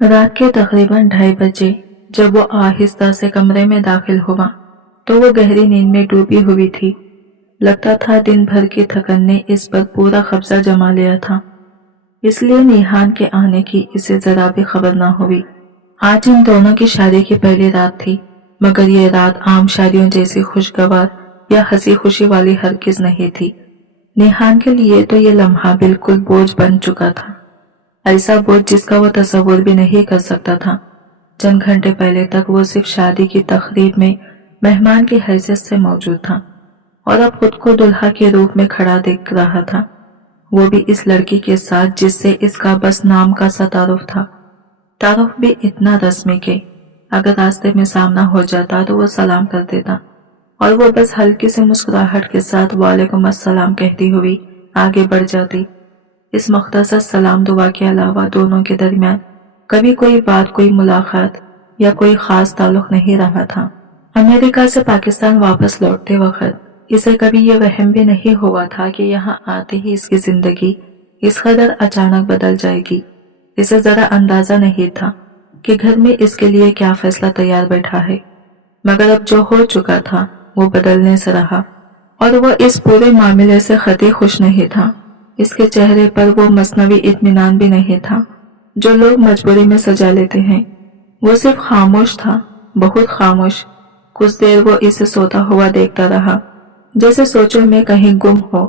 रात के तकरीबन 2:30 बजे जब वो आहिस्ता से कमरे में दाखिल हुआ तो वो गहरी नींद में डूबी हुई थी। लगता था दिन भर की थकन ने इस पर पूरा कब्जा जमा लिया था, इसलिए निहान के आने की इसे जरा भी खबर ना हुई। आज इन दोनों की शादी की पहली रात थी, मगर ये रात आम शादियों जैसी खुशगवार या हंसी खुशी वाली हरगिज नहीं थी। निहान के लिए तो ये लम्हा बिल्कुल बोझ बन चुका था, ऐसा बोझ जिसका वो तस्वुर भी नहीं कर सकता था। चंद घंटे पहले तक वो सिर्फ शादी की तकरीब में मेहमान की हैसियत से मौजूद था और अब खुद को दुल्हा के रूप में खड़ा देख रहा था, वो भी इस लड़की के साथ जिससे इसका बस नाम का सा तारुफ था। तारुफ भी इतना रस्मी के अगर रास्ते में सामना हो जाता तो वो सलाम कर देता और वो बस हल्की सी मुस्कुराहट के साथ वालेकुम अस्सलाम कहती हुई आगे बढ़ जाती। इस मुख्तसर सलाम दुआ के अलावा दोनों के दरमियान कभी कोई बात, कोई मुलाकात या कोई खास ताल्लुक नहीं रहा था। अमेरिका से पाकिस्तान वापस लौटते वक्त इसे कभी ये वहम भी नहीं हुआ था कि यहाँ आते ही इसकी जिंदगी इस कदर अचानक बदल जाएगी। इसे जरा अंदाजा नहीं था कि घर में इसके लिए क्या फैसला तैयार बैठा है, मगर अब जो हो चुका था वो बदलने से रहा और वो इस पूरे मामले से कतई खुश नहीं था। इसके चेहरे पर वो मसनवी इत्मीनान भी नहीं था जो लोग मजबूरी में सजा लेते हैं। वो सिर्फ खामोश था, बहुत खामोश। कुछ देर वो इसे सोता हुआ देखता रहा, जैसे सोचों में कहीं गुम हो।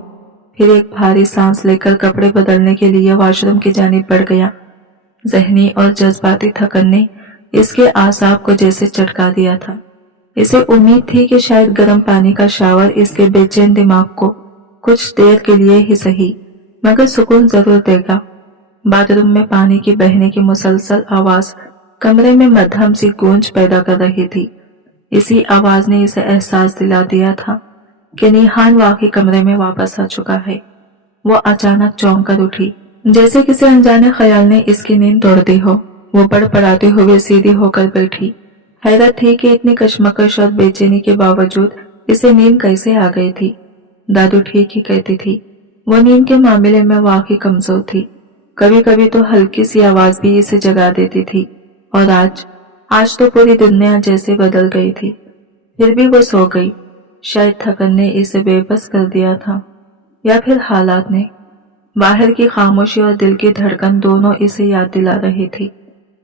फिर एक भारी सांस लेकर कपड़े बदलने के लिए वॉशरूम की जानिब बढ़ गया। जहनी और जज्बाती थकन ने इसके आसाब को जैसे चटका दिया था। इसे उम्मीद थी कि शायद गर्म पानी का शावर इसके बेचैन दिमाग को कुछ देर के लिए ही सही मगर सुकून जरूर देगा। बाथरूम में पानी की बहने की मुसलसल आवाज कमरे में मध्यम सी गूंज पैदा कर रही थी। इसी आवाज ने इसे एहसास दिला दिया था कि निहान वाकई कमरे में वापस आ चुका है। वो अचानक चौंक कर उठी, जैसे किसी अनजाने ख्याल ने इसकी नींद तोड़ दी हो। वो बड़बड़ाते हुए सीधी होकर बैठी। हैरत थी कि इतनी कशमकश और बेचैनी के बावजूद इसे नींद कैसे आ गई थी। दादू ठीक ही कहती थी, वो नींद के मामले में वाकई कमजोर थी। कभी कभी तो हल्की सी आवाज भी इसे जगा देती थी और आज तो पूरी दुनिया जैसे बदल गई थी। फिर भी वो सो गई। शायद थकन ने इसे बेबस कर दिया था या फिर हालात ने। बाहर की खामोशी और दिल की धड़कन दोनों इसे याद दिला रही थी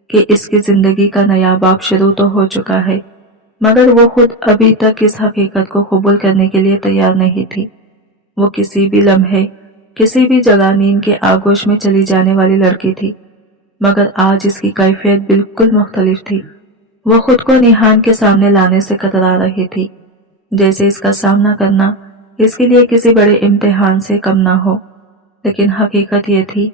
कि इसकी जिंदगी का नया बाब शुरू तो हो चुका है, मगर वो खुद अभी तक इस हकीकत को कबूल करने के लिए तैयार नहीं थी। वो किसी भी लम्हे, किसी भी जगह नींद के आगोश में चली जाने वाली लड़की थी, मगर आज इसकी कैफियत बिल्कुल मुख्तलिफ थी। वो खुद को निहान के सामने लाने से कतरा रही थी, जैसे इसका सामना करना इसके लिए किसी बड़े इम्तिहान से कम ना हो। लेकिन हकीकत ये थी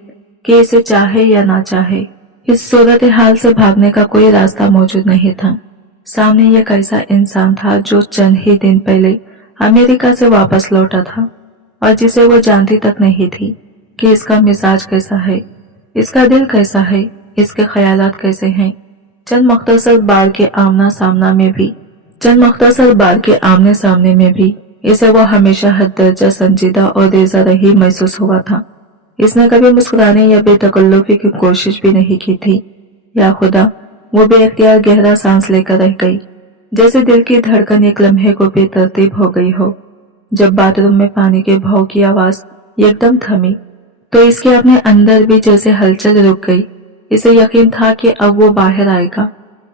कि इसे चाहे या ना चाहे इस सूरत हाल से भागने का कोई रास्ता मौजूद नहीं था। सामने यह कैसा इंसान था जो चंद ही दिन पहले अमेरिका से वापस लौटा था और जिसे वो जानती तक नहीं थी कि इसका मिजाज कैसा है, इसका दिल कैसा है, इसके ख्यालात कैसे हैं। चंद मुख्तसर बार के आमने सामने में भी इसे वो हमेशा हद दर्जा संजीदा और रेजा रही महसूस हुआ था। इसने कभी मुस्कुराने या बेतकल्लुफी की कोशिश भी नहीं की थी। या खुदा, वो बेअख्तियार गहरा सांस लेकर रह गई, जैसे दिल की धड़कन एक लम्हे को बेतरतीब हो गई हो। जब बाथरूम में पानी के बहाव की आवाज एकदम थमी तो इसके अपने अंदर भी जैसे हलचल रुक गई। इसे यकीन था कि अब वो बाहर आएगा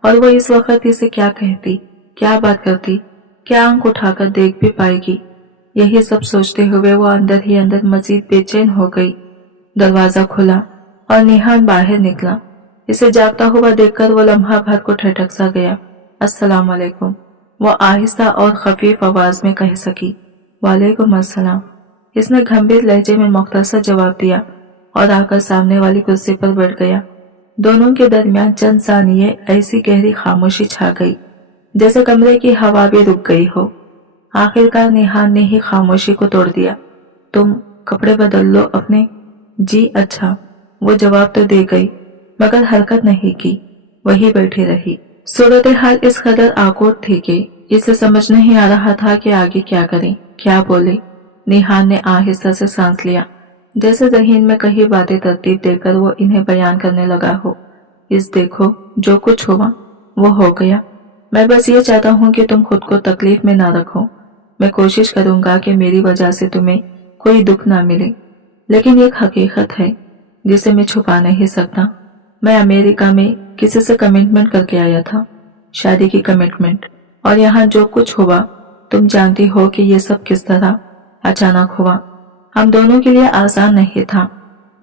और वो इस वक्त इसे क्या कहती, क्या बात करती, क्या आंख उठाकर देख भी पाएगी। यही सब सोचते हुए वो अंदर ही अंदर मजीद बेचैन हो गई। दरवाजा खुला और निहान बाहर निकला। इसे जागता हुआ देखकर वो लम्हा भर को ठिठक सा गया। अस्सलाम वालेकुम, वो आहिस्ता और खफीफ आवाज में कह सकी। वालेकुम अस्सलाम, इसने गंभीर लहजे में मुख्तसर जवाब दिया और आकर सामने वाली कुर्सी पर बैठ गया। दोनों के दरमियान चंद सानिये ऐसी गहरी खामोशी छा गई जैसे कमरे की हवा भी रुक गई हो। आखिरकार निहान ने ही खामोशी को तोड़ दिया। तुम कपड़े बदल लो अपने। जी अच्छा, वो जवाब तो दे गई मगर हरकत नहीं की, वही बैठी रही। सूरत हाल इस कदर आकोट थी कि इसे समझ नहीं आ रहा था कि आगे क्या करें, क्या बोले। निहान ने आहिस्ता से सांस लिया, जैसे ज़हीन में कहीं बातें तरतीब देकर वो इन्हें बयान करने लगा हो। इस देखो, जो कुछ हुआ वो हो गया। मैं बस ये चाहता हूँ कि तुम खुद को तकलीफ में ना रखो। मैं कोशिश करूंगा कि मेरी वजह से तुम्हें कोई दुख ना मिले, लेकिन एक हकीकत है जिसे मैं छुपा नहीं सकता। मैं अमेरिका में किसी से कमिटमेंट करके आया था, शादी की कमिटमेंट, और यहाँ जो कुछ हुआ तुम जानती हो कि ये सब किस तरह अचानक हुआ। हम दोनों के लिए आसान नहीं था।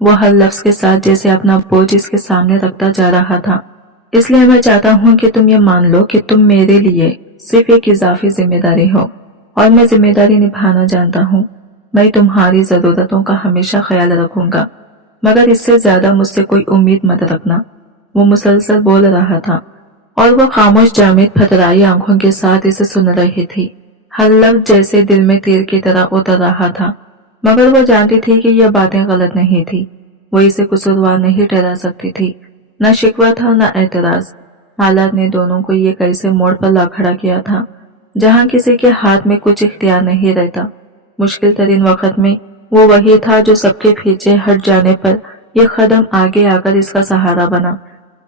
वो हर लफ्ज के साथ जैसे अपना बोझ इसके सामने रखता जा रहा था। इसलिए मैं चाहता हूँ कि तुम ये मान लो कि तुम मेरे लिए सिर्फ एक इजाफी जिम्मेदारी हो, और मैं जिम्मेदारी निभाना जानता हूँ। मैं तुम्हारी जरूरतों का हमेशा ख्याल रखूंगा, मगर इससे ज्यादा मुझसे कोई उम्मीद मत रखना। वो मुसलसल बोल रहा था और वो खामोश जामिद फतराई आंखों के साथ इसे सुन रही थी। हर लफ्ज जैसे दिल में तीर की तरह उतर रहा था, मगर वो जानती थी कि यह बातें गलत नहीं थी। वो इसे कसूरवार नहीं ठहरा सकती थी। न शिकवा था न एतराज। हालात ने दोनों को ये कैसे मोड़ पर ला खड़ा किया था जहां किसी के हाथ में कुछ इख्तियार नहीं रहता। मुश्किल तरीन वक्त में वो वही था जो सबके पीछे हट जाने पर यह कदम आगे आकर इसका सहारा बना।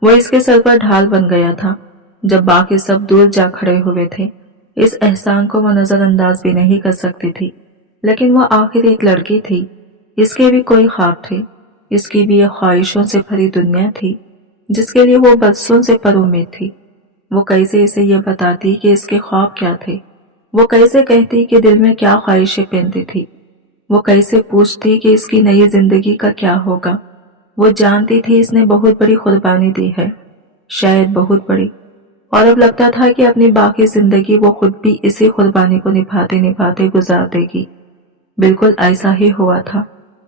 वो इसके सर पर ढाल बन गया था जब बाकी सब दूर जा खड़े हुए थे। इस एहसान को वो नजरअंदाज भी नहीं कर सकती थी, लेकिन वो आखिर एक लड़की थी। इसके भी कोई ख्वाब थे, इसकी भी एक ख्वाहिशों से भरी दुनिया थी जिसके लिए वो बरसों से पर उम्मीद थी। वो कैसे इसे ये बताती कि इसके ख्वाब क्या थे? वो कैसे कहती कि दिल में क्या ख्वाहिशें पहनती थी? वो कैसे पूछती कि इसकी नई जिंदगी का क्या होगा? वो जानती थी इसने बहुत बड़ी कुर्बानी दी है, शायद बहुत बड़ी, और अब लगता था कि अपनी बाकी जिंदगी वो खुद भी इसी कुर्बानी को निभाते निभाते गुजार देगी। बिल्कुल ऐसा ही हुआ था।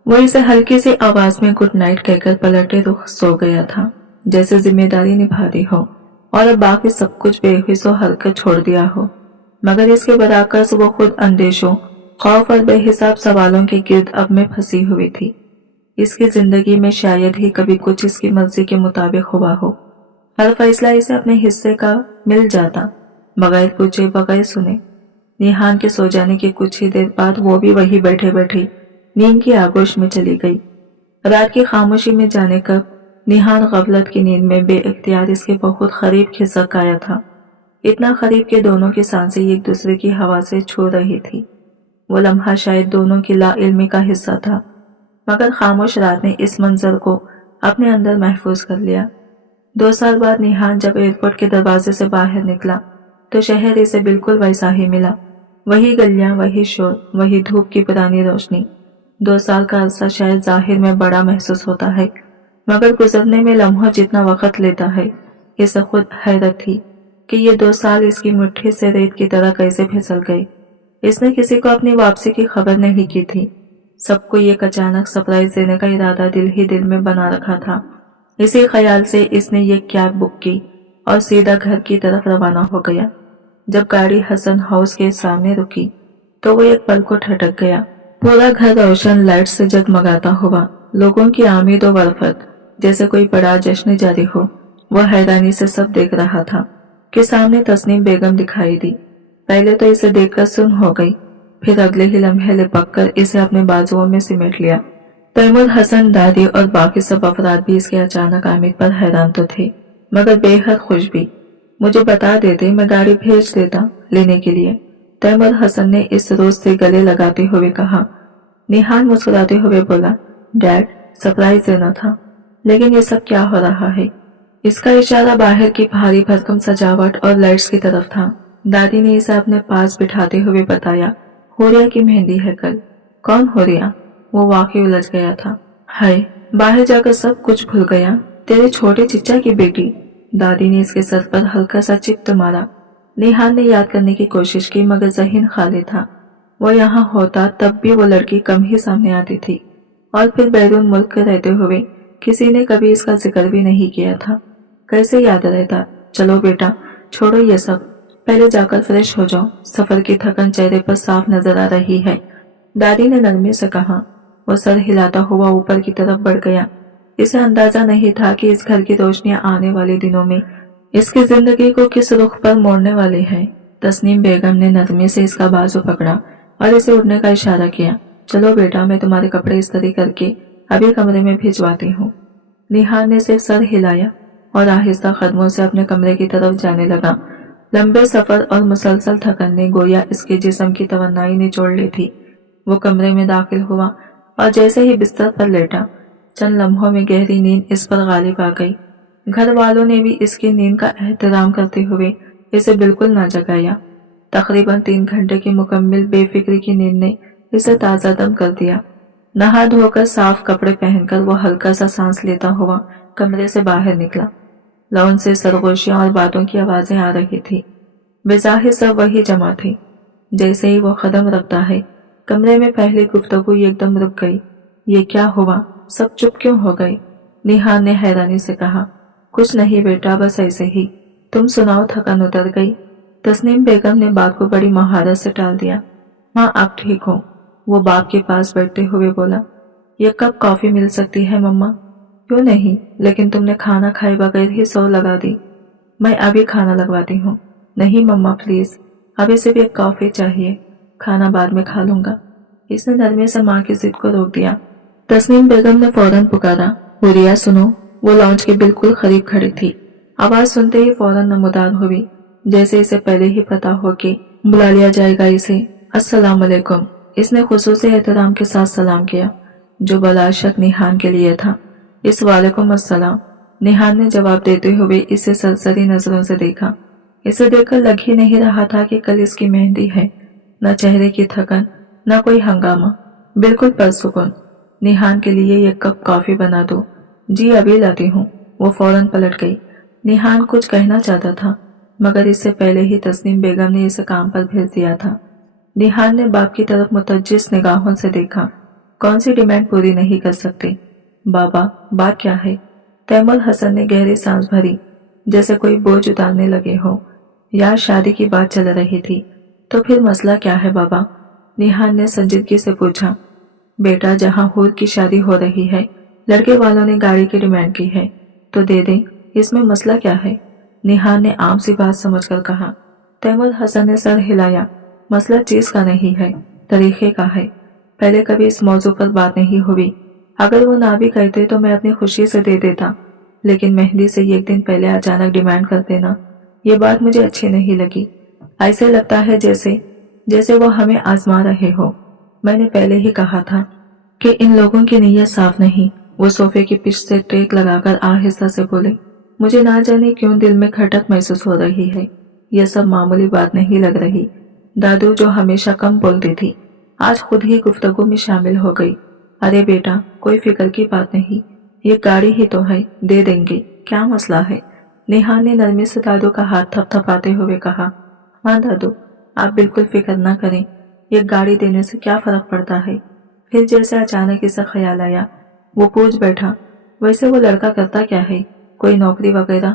वो इसे हल्की सी आवाज में गुड नाइट कहकर पलटे रुख सो गया था, जैसे जिम्मेदारी निभा दी हो और अब बाकी सब कुछ बेहिसो हरकत छोड़ दिया हो। मगर इसके बरअक्स वो खुद अंदेशों, खौफ और बेहिसाब सवालों के गिर्द अब में फंसी हुई थी। इसकी जिंदगी में शायद ही कभी कुछ इसकी मर्जी के मुताबिक हुआ हो। हर फैसला इसे अपने हिस्से का मिल जाता, बगैर पूछे बगैर सुने। निहान के सो जाने के कुछ ही देर बाद वो भी वही बैठे बैठे नींद की आगोश में चली गई। रात की खामोशी में जाने कब निहान गफलत की नींद में बेइख्तियार इसके बहुत करीब खिसक आया था। इतना करीब के दोनों की सांसें एक दूसरे की हवा से छू रही थी। वो लम्हा शायद दोनों की लाइल्मी का हिस्सा था, मगर खामोश रात ने इस मंजर को अपने अंदर महफूज कर लिया। 2 साल बाद निहान जब एयरपोर्ट के दरवाजे से बाहर निकला तो शहर इसे बिल्कुल वैसा ही मिला। वही गलियां, वही शोर, वही धूप की पुरानी रोशनी। 2 साल का अरसा शायद जाहिर में बड़ा महसूस होता है, मगर गुजरने में लम्हों जितना वक्त लेता है। इसे खुद हैरत थी कि ये 2 साल इसकी मुट्ठी से रेत की तरह कैसे फिसल गए। इसने किसी को अपनी वापसी की खबर नहीं की थी। सबको एक अचानक सरप्राइज देने का इरादा दिल ही दिल में बना रखा था। इसी ख्याल से इसने ये कैब बुक की और सीधा घर की तरफ रवाना हो गया। जब गाड़ी हसन हाउस के सामने रुकी तो वो एक पल को ठटक गया। पूरा घर रोशन लाइट से जगमगाता हुआ, लोगों की आमीद और वरफत जैसे कोई बड़ा जश्न जारी हो। वह हैरानी से सब देख रहा था कि सामने तस्नीम बेगम दिखाई दी। पहले तो इसे देखकर सुन हो गई, फिर अगले ही लम्हे लिपक कर इसे अपने बाजुओं में सिमट लिया। तैमूर, हसन, दादी और बाकी सब अफराद भी इसके अचानक आमद पर हैरान तो थे, मगर बेहद खुश भी। मुझे बता देते, मैं गाड़ी भेज देता लेने के लिए, तैमूर हसन ने इस रोज से गले लगाते हुए कहा। निहान मुस्कुराते हुए बोला, डैड, सरप्राइज देना था, लेकिन ये सब क्या हो रहा है? इसका इशारा बाहर की भारी भरकम सजावट और लाइट्स की तरफ था। दादी ने इसे अपने पास बिठाते हुए बताया, होरिया की मेहंदी है कल। कौन होरिया? वो वाकई उलझ गया था। हाय, बाहर जाकर सब कुछ भूल गया। तेरे छोटे चिच्चा की बेटी। दादी ने इसके सर पर हल्का सा चित्त मारा। निहान ने याद करने की कोशिश की, मगर ज़हन खाली था। वो यहाँ होता तब भी वो लड़की कम ही सामने आती थी, और फिर बैरून मुल्क रहते हुए किसी ने कभी इसका जिक्र भी नहीं किया था। कैसे याद रहता? चलो बेटा, छोड़ो ये सब, पहले जाकर फ्रेश हो जाओ। सफर की थकन चेहरे पर साफ नजर आ रही है, दादी ने नरमी से कहा। वो सर हिलाता हुआ ऊपर की तरफ बढ़ गया। इसे अंदाजा नहीं था कि इस घर की रोशनियां आने वाले दिनों में इसकी जिंदगी को किस रुख पर मोड़ने वाली है। तस्नीम बेगम ने नरमी से इसका बाजू पकड़ा और इसे उठने का इशारा किया। चलो बेटा, मैं तुम्हारे कपड़े इस्त्री करके अभी कमरे में भिजवाती हूँ। निहान ने सिर्फ सर हिलाया। और आहिस्ता कदमों से अपने कमरे की तरफ जाने लगा। लंबे सफर और मुसलसल थकन ने गोया इसके जिस्म की तवन्नाई निचोड़ ली थी। वो कमरे में दाखिल हुआ और जैसे ही बिस्तर पर लेटा, चंद लम्हों में गहरी नींद इस पर गालिब आ गई। घर वालों ने भी इसकी नींद का एहतराम करते हुए इसे बिल्कुल ना जगाया। तकरीबन 3 घंटे की मुकम्मल बेफिक्री की नींद ने इसे ताज़ा दम कर दिया। नहा धोकर साफ कपड़े पहनकर वो हल्का सा सांस लेता हुआ कमरे से बाहर निकला। लॉन से सरगोशियां और बातों की आवाजें आ रही थी। बेज़ाहिर सब वही जमा थे। जैसे ही वो कदम रखता है, कमरे में पहली गुफ्तगू एकदम रुक गई। ये क्या हुआ? सब चुप क्यों हो गए? निहान ने हैरानी से कहा। कुछ नहीं बेटा, बस ऐसे ही। तुम सुनाओ, थकान उतर गई? तस्नीम बेगम ने बात को बड़ी महारत से टाल दिया। हाँ, आप ठीक हो? वो बाप के पास बैठते हुए बोला। ये कब कॉफी मिल सकती है मम्मा? क्यों नहीं, लेकिन तुमने खाना खाए बगैर ही सौ लगा दी। मैं अभी खाना लगवाती हूँ। नहीं मम्मा प्लीज, अभी सिर्फ एक कॉफी चाहिए, खाना बाद में खा लूंगा। इसने नरमी से माँ की जिद को रोक दिया। तस्नीम बेगम ने फौरन पुकारा, हुरिया सुनो। वो लॉन्च के बिल्कुल करीब खड़ी थी। आवाज सुनते ही फौरन नमूदार हुई, जैसे इसे पहले ही पता हो कि बुला लिया जाएगा इसे। अस्सलाम वालेकुम। इसने खुसूसी एहतराम के साथ सलाम किया, जो बलाशक निहान के लिए था। इस वालेकुम अस्सलाम। निहान ने जवाब देते हुए इसे सरसरी नजरों से देखा। इसे देखकर लग ही नहीं रहा था कि कल इसकी मेहंदी है। न चेहरे की थकन, न कोई हंगामा, बिल्कुल परसुकून। निहान के लिए एक कप कॉफी बना दो। जी अभी लाती हूँ। वो फौरन पलट गई। निहान कुछ कहना चाहता था, मगर इससे पहले ही तस्नीम बेगम ने इसे काम पर भेज दिया था। निहान ने बाप की तरफ मुतज्जिस निगाहों से देखा। कौन सी डिमांड पूरी नहीं कर सकते? बाबा, बात क्या है? तैमूर हसन ने गहरी सांस भरी, जैसे कोई बोझ उतारने लगे हो। यार, शादी की बात चल रही थी, तो फिर मसला क्या है बाबा? निहान ने संजीदगी से पूछा। बेटा, जहां हूर की शादी हो रही है, लड़के वालों ने गाड़ी की डिमांड की है, तो दे दें, इसमें मसला क्या है? निहान ने आम सी बात समझकर कहा। तैमूर हसन ने सर हिलाया। मसला चीज का नहीं है, तरीके का है। पहले कभी इस मौजू पर बात नहीं हुई। अगर वो ना भी कहते तो मैं अपनी खुशी से दे देता, लेकिन मेहंदी से एक दिन पहले अचानक डिमांड कर देना, ये बात मुझे अच्छी नहीं लगी। ऐसे लगता है जैसे जैसे वो हमें आजमा रहे हो। मैंने पहले ही कहा था कि इन लोगों की नीयत साफ नहीं। वो सोफे की पिच से टेक लगाकर आहिस्ता से बोले। मुझे ना जाने क्यों दिल में खटक महसूस हो रही है। यह सब मामूली बात नहीं लग रही। दादू, जो हमेशा कम बोलती थी, आज खुद ही गुफ्तगू में शामिल हो गई। अरे बेटा, कोई फिक्र की बात नहीं, ये गाड़ी ही तो है, दे देंगे, क्या मसला है? नेहा ने नरमी से दादू का हाथ थपथपाते हुए कहा। हाँ दादू, आप बिल्कुल फिक्र ना करें, ये गाड़ी देने से क्या फर्क पड़ता है? फिर जैसे अचानक इसे ख्याल आया, वो पूछ बैठा, वैसे वो लड़का करता क्या है? कोई नौकरी वगैरह?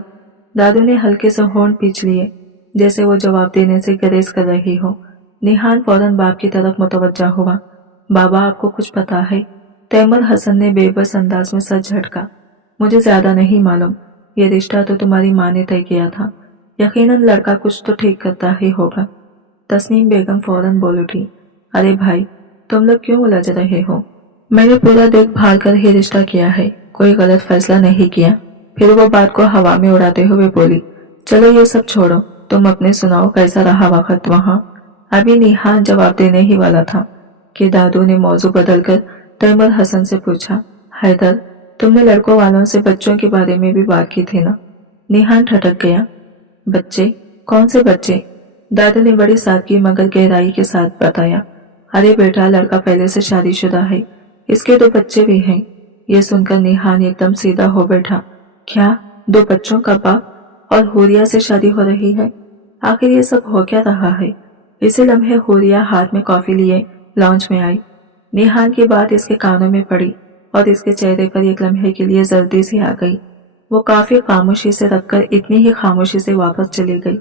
दादू ने हल्के से होंठ पीछ लिए, जैसे वो जवाब देने से गुरेज कर रही हो। निहान फौरन बाप की तरफ मुतवज्जा हुआ। बाबा, आपको कुछ पता है? तैमूर हसन ने बेबस अंदाज में सर झटका। मुझे ज्यादा नहीं मालूम, ये रिश्ता तो तुम्हारी माँ ने तय किया था। यकीनन लड़का कुछ तो ठीक करता ही होगा। तस्नीम बेगम फौरन बोल उठी। अरे भाई, तुम लोग क्यों उलझ रहे हो? मैंने पूरा देखभाल कर ही रिश्ता किया है, कोई गलत फैसला नहीं किया। फिर वो बात को हवा में उड़ाते हुए बोली, चलो ये सब छोड़ो, तुम अपने सुनाओ, कैसा रहा वक्त वहाँ? अभी निहान जवाब देने ही वाला था कि दादू ने मौजू बदलकर तैमूर हसन से पूछा, हैदर, तुमने लड़कों वालों से बच्चों के बारे में भी बात की थी ना? निहान ठटक गया। बच्चे? कौन से बच्चे? दादू ने बड़ी सादगी मगर गहराई के साथ बताया। अरे बेटा, लड़का पहले से शादीशुदा है, इसके 2 बच्चे भी हैं। ये सुनकर निहान एकदम सीधा हो बैठा। क्या? 2 बच्चों का बाप? और हुरिया से शादी हो रही है? आखिर ये सब हो क्या रहा है? इसी लम्हे हुरिया हाथ में कॉफी लिए लॉन्च में आई। निहान की बात इसके कानों में पड़ी और इसके चेहरे पर एक लम्हे के लिए जल्दी सी आ गई। वो काफी खामोशी से रखकर इतनी ही खामोशी से वापस चली गई।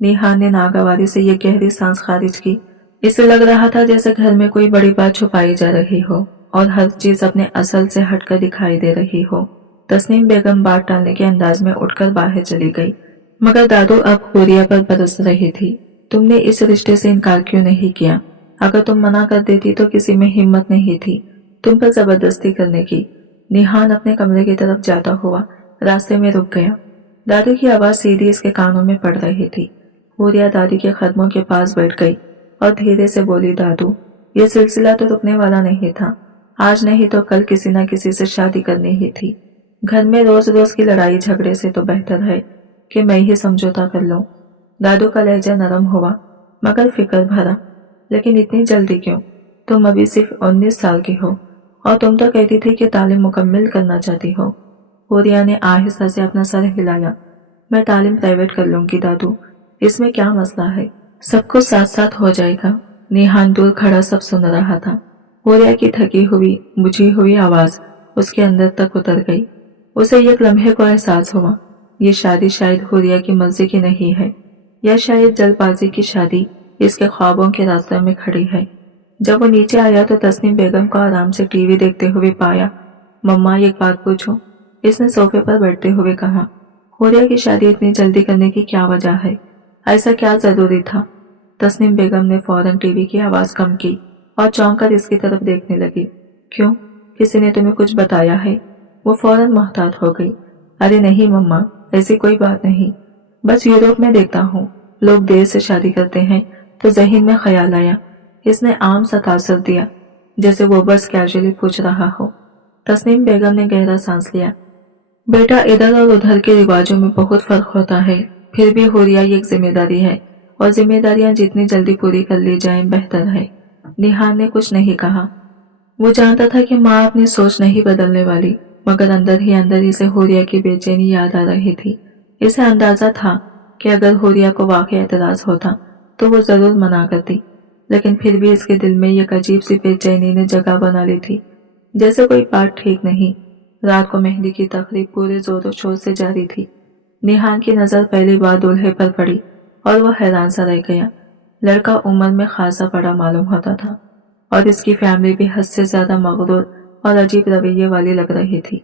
निहान ने नागवारी से ये गहरी सांस खारिज की। इसे लग रहा था जैसे घर में कोई बड़ी बात छुपाई जा रही हो और हर चीज अपने असल से हटकर दिखाई दे रही हो। तस्नीम बेगम बात टालने के अंदाज में उठकर बाहर चली गई, मगर दादू अब हुरिया पर बरस रही थी। तुमने इस रिश्ते से इनकार क्यों नहीं किया? अगर तुम मना कर देती तो किसी में हिम्मत नहीं थी तुम पर जबरदस्ती करने की। निहान अपने कमरे की तरफ जाता हुआ रास्ते में रुक गया। दादू की आवाज सीधी इसके कानों में पड़ रही थी। हुरिया दादी के कदमों के पास बैठ गई और धीरे से बोली, दादू, ये सिलसिला तो रुकने वाला नहीं था। आज नहीं तो कल किसी न किसी से शादी करनी ही थी। घर में रोज रोज की लड़ाई झगड़े से तो बेहतर है कि मैं ही समझौता कर लूं। दादू का लहजा नरम हुआ मगर फिक्र भरा। लेकिन इतनी जल्दी क्यों? तुम अभी सिर्फ 19 साल की हो और तुम तो कहती थी कि तालीम मुकम्मल करना चाहती हो। हुरिया ने आहिस्ता से अपना सर हिलाया। मैं तालीम प्राइवेट कर लूंगी दादू, इसमें क्या मसला है? सब कुछ साथ साथ हो जाएगा। निहान दूर खड़ा सब सुन रहा था। हुरिया की थकी हुई बुझी हुई आवाज उसके अंदर तक उतर गई। उसे एक लम्हे को एहसास हुआ, ये शादी शायद हुरिया की मर्जी की नहीं है, या शायद जल्दबाजी की शादी इसके ख्वाबों के रास्ते में खड़ी है। जब वो नीचे आया तो तस्नीम बेगम को आराम से टीवी देखते हुए पाया। मम्मा, एक बात पूछूं? इसने सोफे पर बैठते हुए कहा। हुरिया की शादी इतनी जल्दी करने की क्या वजह है? ऐसा क्या जरूरी था? तस्नीम बेगम ने फौरन टीवी की आवाज कम की और चौंक कर इसकी तरफ देखने लगी। क्यों, किसी ने तुम्हें कुछ बताया है? वो फौरन मोहतात हो गई। अरे नहीं मम्मा, ऐसी कोई बात नहीं, बस यूरोप में देखता हूँ लोग देर से शादी करते हैं तो जहन में ख्याल आया। इसने आम सा तासर दिया, जैसे वो बस कैजुअली पूछ रहा हो। तस्नीम बेगम ने गहरा सांस लिया। बेटा, इधर और उधर के रिवाजों में बहुत फर्क होता है, फिर भी हुरिया एक जिम्मेदारी है और जिम्मेदारियां जितनी जल्दी पूरी कर ली जाएं बेहतर है। निहान ने कुछ नहीं कहा। वो जानता था कि माँ अपनी सोच नहीं बदलने वाली, मगर अंदर ही अंदर इसे हुरिया की बेचैनी याद आ रही थी। इसे अंदाजा था कि अगर हुरिया को वाकई एतराज होता तो वो जरूर मना करती, लेकिन फिर भी इसके दिल में एक अजीब सी बेचैनी ने जगह बना ली थी, जैसे कोई बात ठीक नहीं। रात को मेहंदी की तकरीब पूरे जोरों शोर से जारी थी। निहान की नजर पहली बार दूल्हे पर पड़ी और वह हैरान सा रह गया। लड़का उम्र में खासा बड़ा मालूम होता था और इसकी फैमिली भी हद से ज्यादा मगरूर और अजीब रवैये वाली लग रही थी।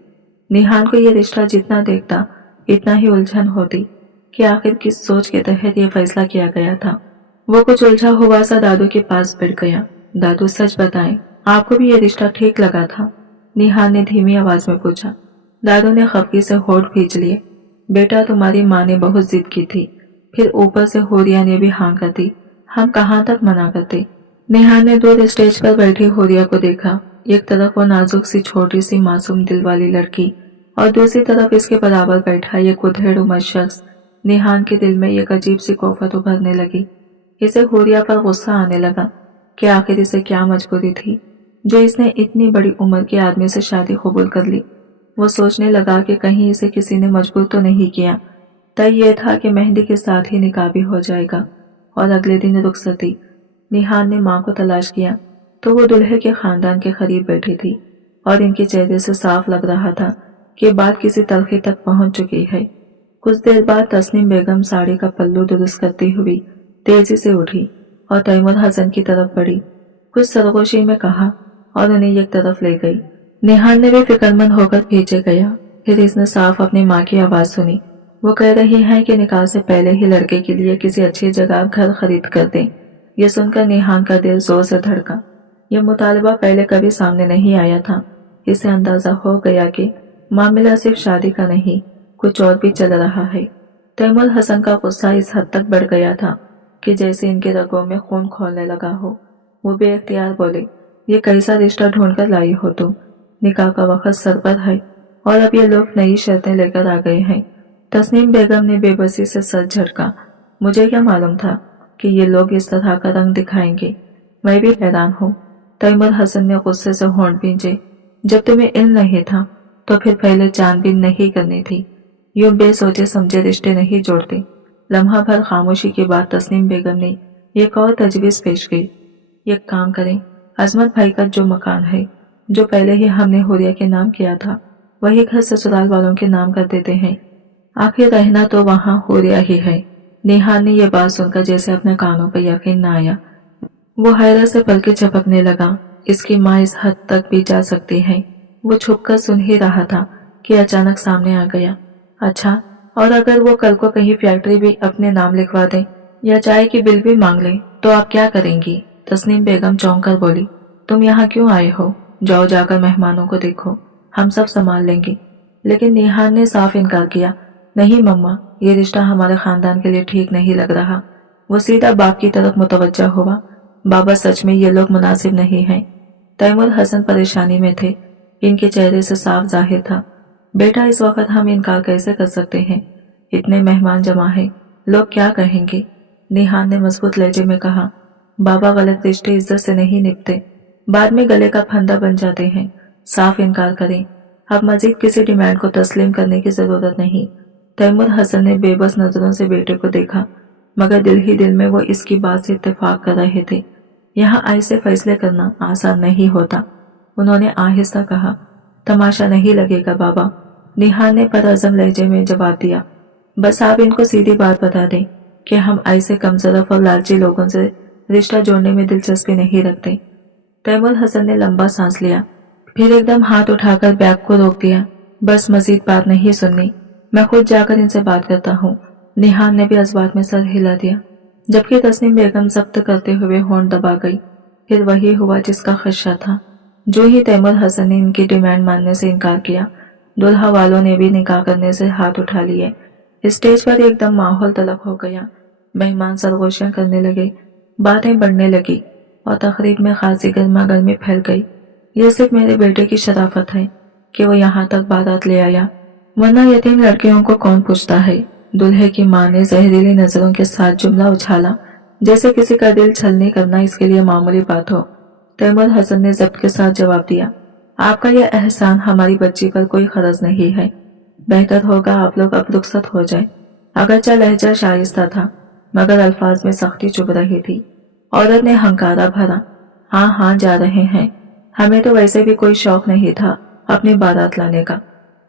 निहान को यह रिश्ता जितना देखता इतना ही उलझन होती कि आखिर किस सोच के तहत यह फैसला किया गया था। वो कुछ उलझा हुआ सा दादू के पास बैठ गया। दादू, सच बताएं, आपको भी यह रिश्ता ठीक लगा था? निहान ने धीमी आवाज में पूछा। दादू ने खफगी से होठ भींच लिए। बेटा, तुम्हारी माँ ने बहुत जिद की थी, फिर ऊपर से हुरिया ने भी हाँ कर दी, हम कहाँ तक मना करते। निहान ने दूर स्टेज पर बैठी हुरिया को देखा। एक तरफ वो नाजुक सी छोटी सी मासूम दिल वाली लड़की और दूसरी तरफ इसके बराबर बैठा ये उधेड़ उम्र शख्स। निहान के दिल में एक अजीब सी कोफत उभरने लगी। इसे हुरिया पर गुस्सा आने लगा कि आखिर इसे क्या मजबूरी थी जो इसने इतनी बड़ी उम्र के आदमी से शादी कबूल कर ली। वो सोचने लगा कि कहीं इसे किसी ने मजबूर तो नहीं किया। तय ये था कि मेहंदी के साथ ही निकाह भी हो जाएगा और अगले दिन रुखसती। निहान ने माँ को तलाश किया तो वो दुल्हे के खानदान के करीब बैठी थी और इनके चेहरे से साफ लग रहा था कि बात किसी तलखी तक पहुंच चुकी है। कुछ देर बाद तस्नीम बेगम साड़ी का पल्लू दुरुस्त करती हुई तेजी से उठी और तैमूर हसन की तरफ बढ़ी, कुछ सरगोशी में कहा और उन्हें एक तरफ ले गई। निहान ने भी फिक्रमंद होकर पीछे गया। फिर इसने साफ अपनी माँ की आवाज सुनी। वो कह रही है कि निकाह से पहले ही लड़के के लिए किसी अच्छी जगह घर खरीद कर दें। यह सुनकर निहान का दिल जोर से धड़का। यह मुतालबा पहले कभी सामने नहीं आया था। इसे अंदाजा हो गया कि मामला सिर्फ शादी का नहीं, कुछ और भी चल रहा है। तैमूर हसन का गुस्सा इस हद तक बढ़ गया था कि जैसे इनके रगों में खून खोलने लगा हो। वो बेख्तियार बोले, ये कैसा रिश्ता ढूंढ कर लाई हो तुम? निकाह का वक्त सर पर है और अब ये लोग नई शर्तें लेकर आ गए हैं। तस्नीम बेगम ने बेबसी से सर झटका। मुझे क्या मालूम था कि ये लोग इस तरह का रंग दिखाएंगे। मैं भी हैरान हूँ। तैमूर हसन ने गुस्से से होंठ भींचे। जब तुम्हें इल्म नहीं था तो फिर पहले छानबीन नहीं करनी थी। यूं बेसोचे समझे रिश्ते नहीं जोड़ते। लम्हा भर खामोशी के बाद तस्नीम बेगम ने एक और तजवीज पेश की। एक काम करें, अजमत भाई का जो मकान है, जो पहले ही हमने हुरिया के नाम किया था, वही घर ससुराल वालों के नाम कर देते हैं। आखिर रहना तो वहाँ हुरिया ही है। निहान ने यह बात सुनकर जैसे अपने कानों पर यकीन न आया। वो हैरत से पलके झपकने लगा। इसकी माँ इस हद तक भी जा सकती है। वो छुपकर सुन ही रहा था कि अचानक सामने आ गया। अच्छा, और अगर वो कल को कहीं फैक्ट्री भी अपने नाम लिखवा दे या चाय की बिल भी मांग ले तो आप क्या करेंगी? तस्नीम बेगम चौंक कर बोली। तुम यहाँ क्यों आए हो? जाओ जाकर मेहमानों को देखो, हम सब संभाल लेंगे। लेकिन निहान ने साफ इनकार किया। نہیں مما، یہ رشتہ ہمارے خاندان کے لیے ٹھیک نہیں لگ رہا۔ وہ سیدھا باپ کی طرف متوجہ ہوا۔ بابا سچ میں یہ لوگ مناسب نہیں ہیں۔ تیمور حسن پریشانی میں تھے، ان کے چہرے سے صاف ظاہر تھا۔ بیٹا اس وقت ہم انکار کیسے کر سکتے ہیں؟ اتنے مہمان جمع ہیں، لوگ کیا کہیں گے؟ نیہان نے مضبوط لہجے میں کہا۔ بابا غلط رشتے عزت سے نہیں نبھتے، بعد میں گلے کا پھندا بن جاتے ہیں۔ صاف انکار کریں، اب مزید کسی ڈیمانڈ کو تسلیم کرنے کی ضرورت نہیں۔ تیمور حسن نے بے بس نظروں سے بیٹے کو دیکھا، مگر دل ہی دل میں وہ اس کی بات سے اتفاق کر رہے تھے۔ یہاں ایسے فیصلے کرنا آسان نہیں ہوتا، انہوں نے آہستہ کہا۔ تماشا نہیں لگے گا بابا، نیہان نے پرعزم لہجے میں جواب دیا۔ بس آپ ان کو سیدھی بات بتا دیں کہ ہم ایسے کم ظرف اور لالچی لوگوں سے رشتہ جوڑنے میں دلچسپی نہیں رکھتے۔ تیمور حسن نے لمبا سانس لیا، پھر ایک دم ہاتھ اٹھا کر بیگ کو روک دیا۔ بس مزید بات نہیں سننی، میں خود جا کر ان سے بات کرتا ہوں۔ نیہان نے بھی اس بات میں سر ہلا دیا، جبکہ تسنیم بیگم ضبط کرتے ہوئے ہونٹ دبا گئی۔ پھر وہی ہوا جس کا خدشہ تھا۔ جو ہی تیمور حسن نے ان کی ڈیمانڈ ماننے سے انکار کیا، دلہا والوں نے بھی نکاح کرنے سے ہاتھ اٹھا لیے۔ اسٹیج پر ایک دم ماحول طلب ہو گیا، مہمان سرگوشیاں کرنے لگے، باتیں بڑھنے لگی اور تقریب میں خاصی گرما گرمی پھیل گئی۔ یہ صرف میرے بیٹے کی شرافت ہے کہ وہ یہاں تک بارات لے آیا، ورنہ یتیم لڑکیوں کو کون پوچھتا ہے؟ دلہے کی ماں نے زہریلی نظروں کے ساتھ جملہ اچھالا، جیسے کسی کا دل چھلنی کرنا اس کے لیے معمولی بات ہو۔ تیمور حسن نے ضبط کے ساتھ جواب دیا، آپ کا یہ احسان ہماری بچی پر کوئی غرض نہیں ہے، بہتر ہوگا آپ لوگ اب رخصت ہو جائیں۔ اگرچہ لہجہ شائستہ تھا، مگر الفاظ میں سختی چبھ رہی تھی۔ عورت نے ہنکارا بھرا، ہاں ہاں جا رہے ہیں، ہمیں تو ویسے بھی کوئی شوق نہیں تھا اپنی بارات لانے کا۔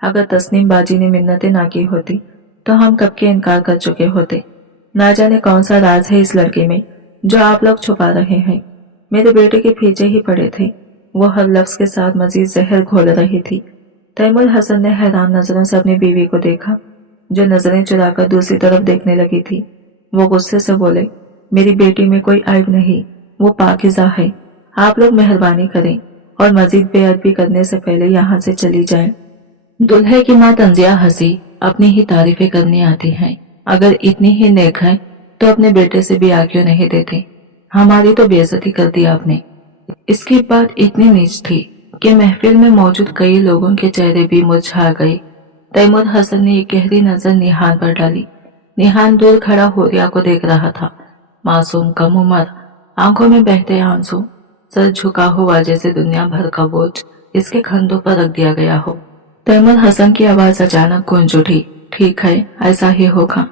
اگر تسنیم باجی نے منتیں نہ کی ہوتی تو ہم کب کے انکار کر چکے ہوتے۔ نہ جانے کون سا راز ہے اس لڑکی میں جو آپ لوگ چھپا رہے ہیں۔ میرے بیٹے کے پیچھے ہی پڑے تھے، وہ ہر لفظ کے ساتھ مزید زہر گھول رہی تھی۔ تیمور حسن نے حیران نظروں سے اپنی بیوی کو دیکھا، جو نظریں چرا کر دوسری طرف دیکھنے لگی تھی۔ وہ غصے سے بولے، میری بیٹی میں کوئی عیب نہیں، وہ پاکیزہ ہے، آپ لوگ مہربانی کریں اور مزید بے ادبی کرنے سے پہلے یہاں سے چلی جائیں۔ دلہے کی ماں تنزیہ ہنسی، اپنی ہی تعریفیں کرنی آتی ہیں، اگر اتنی ہی نیک ہے تو اپنے بیٹے سے بھی کیوں نہیں دیتے؟ ہماری تو بے عزتی کر دی آپ نے۔ اس کی بات اتنی نیچ تھی کہ محفل میں موجود کئی لوگوں کے چہرے بھی مرجھا گئے۔ تیمور حسن نے ایک گہری نظر نیہان پر ڈالی۔ نیہان دور کھڑا ہوریا کو دیکھ رہا تھا، معصوم کم عمر، آنکھوں میں بہتے آنسو، سر جھکا ہوا جیسے دنیا بھر کا بوجھ اس کے کندھوں پر رکھ دیا گیا ہو۔ تیمور حسن کی آواز اچانک گونج اٹھی، ٹھیک ہے، ایسا ہی ہوگا۔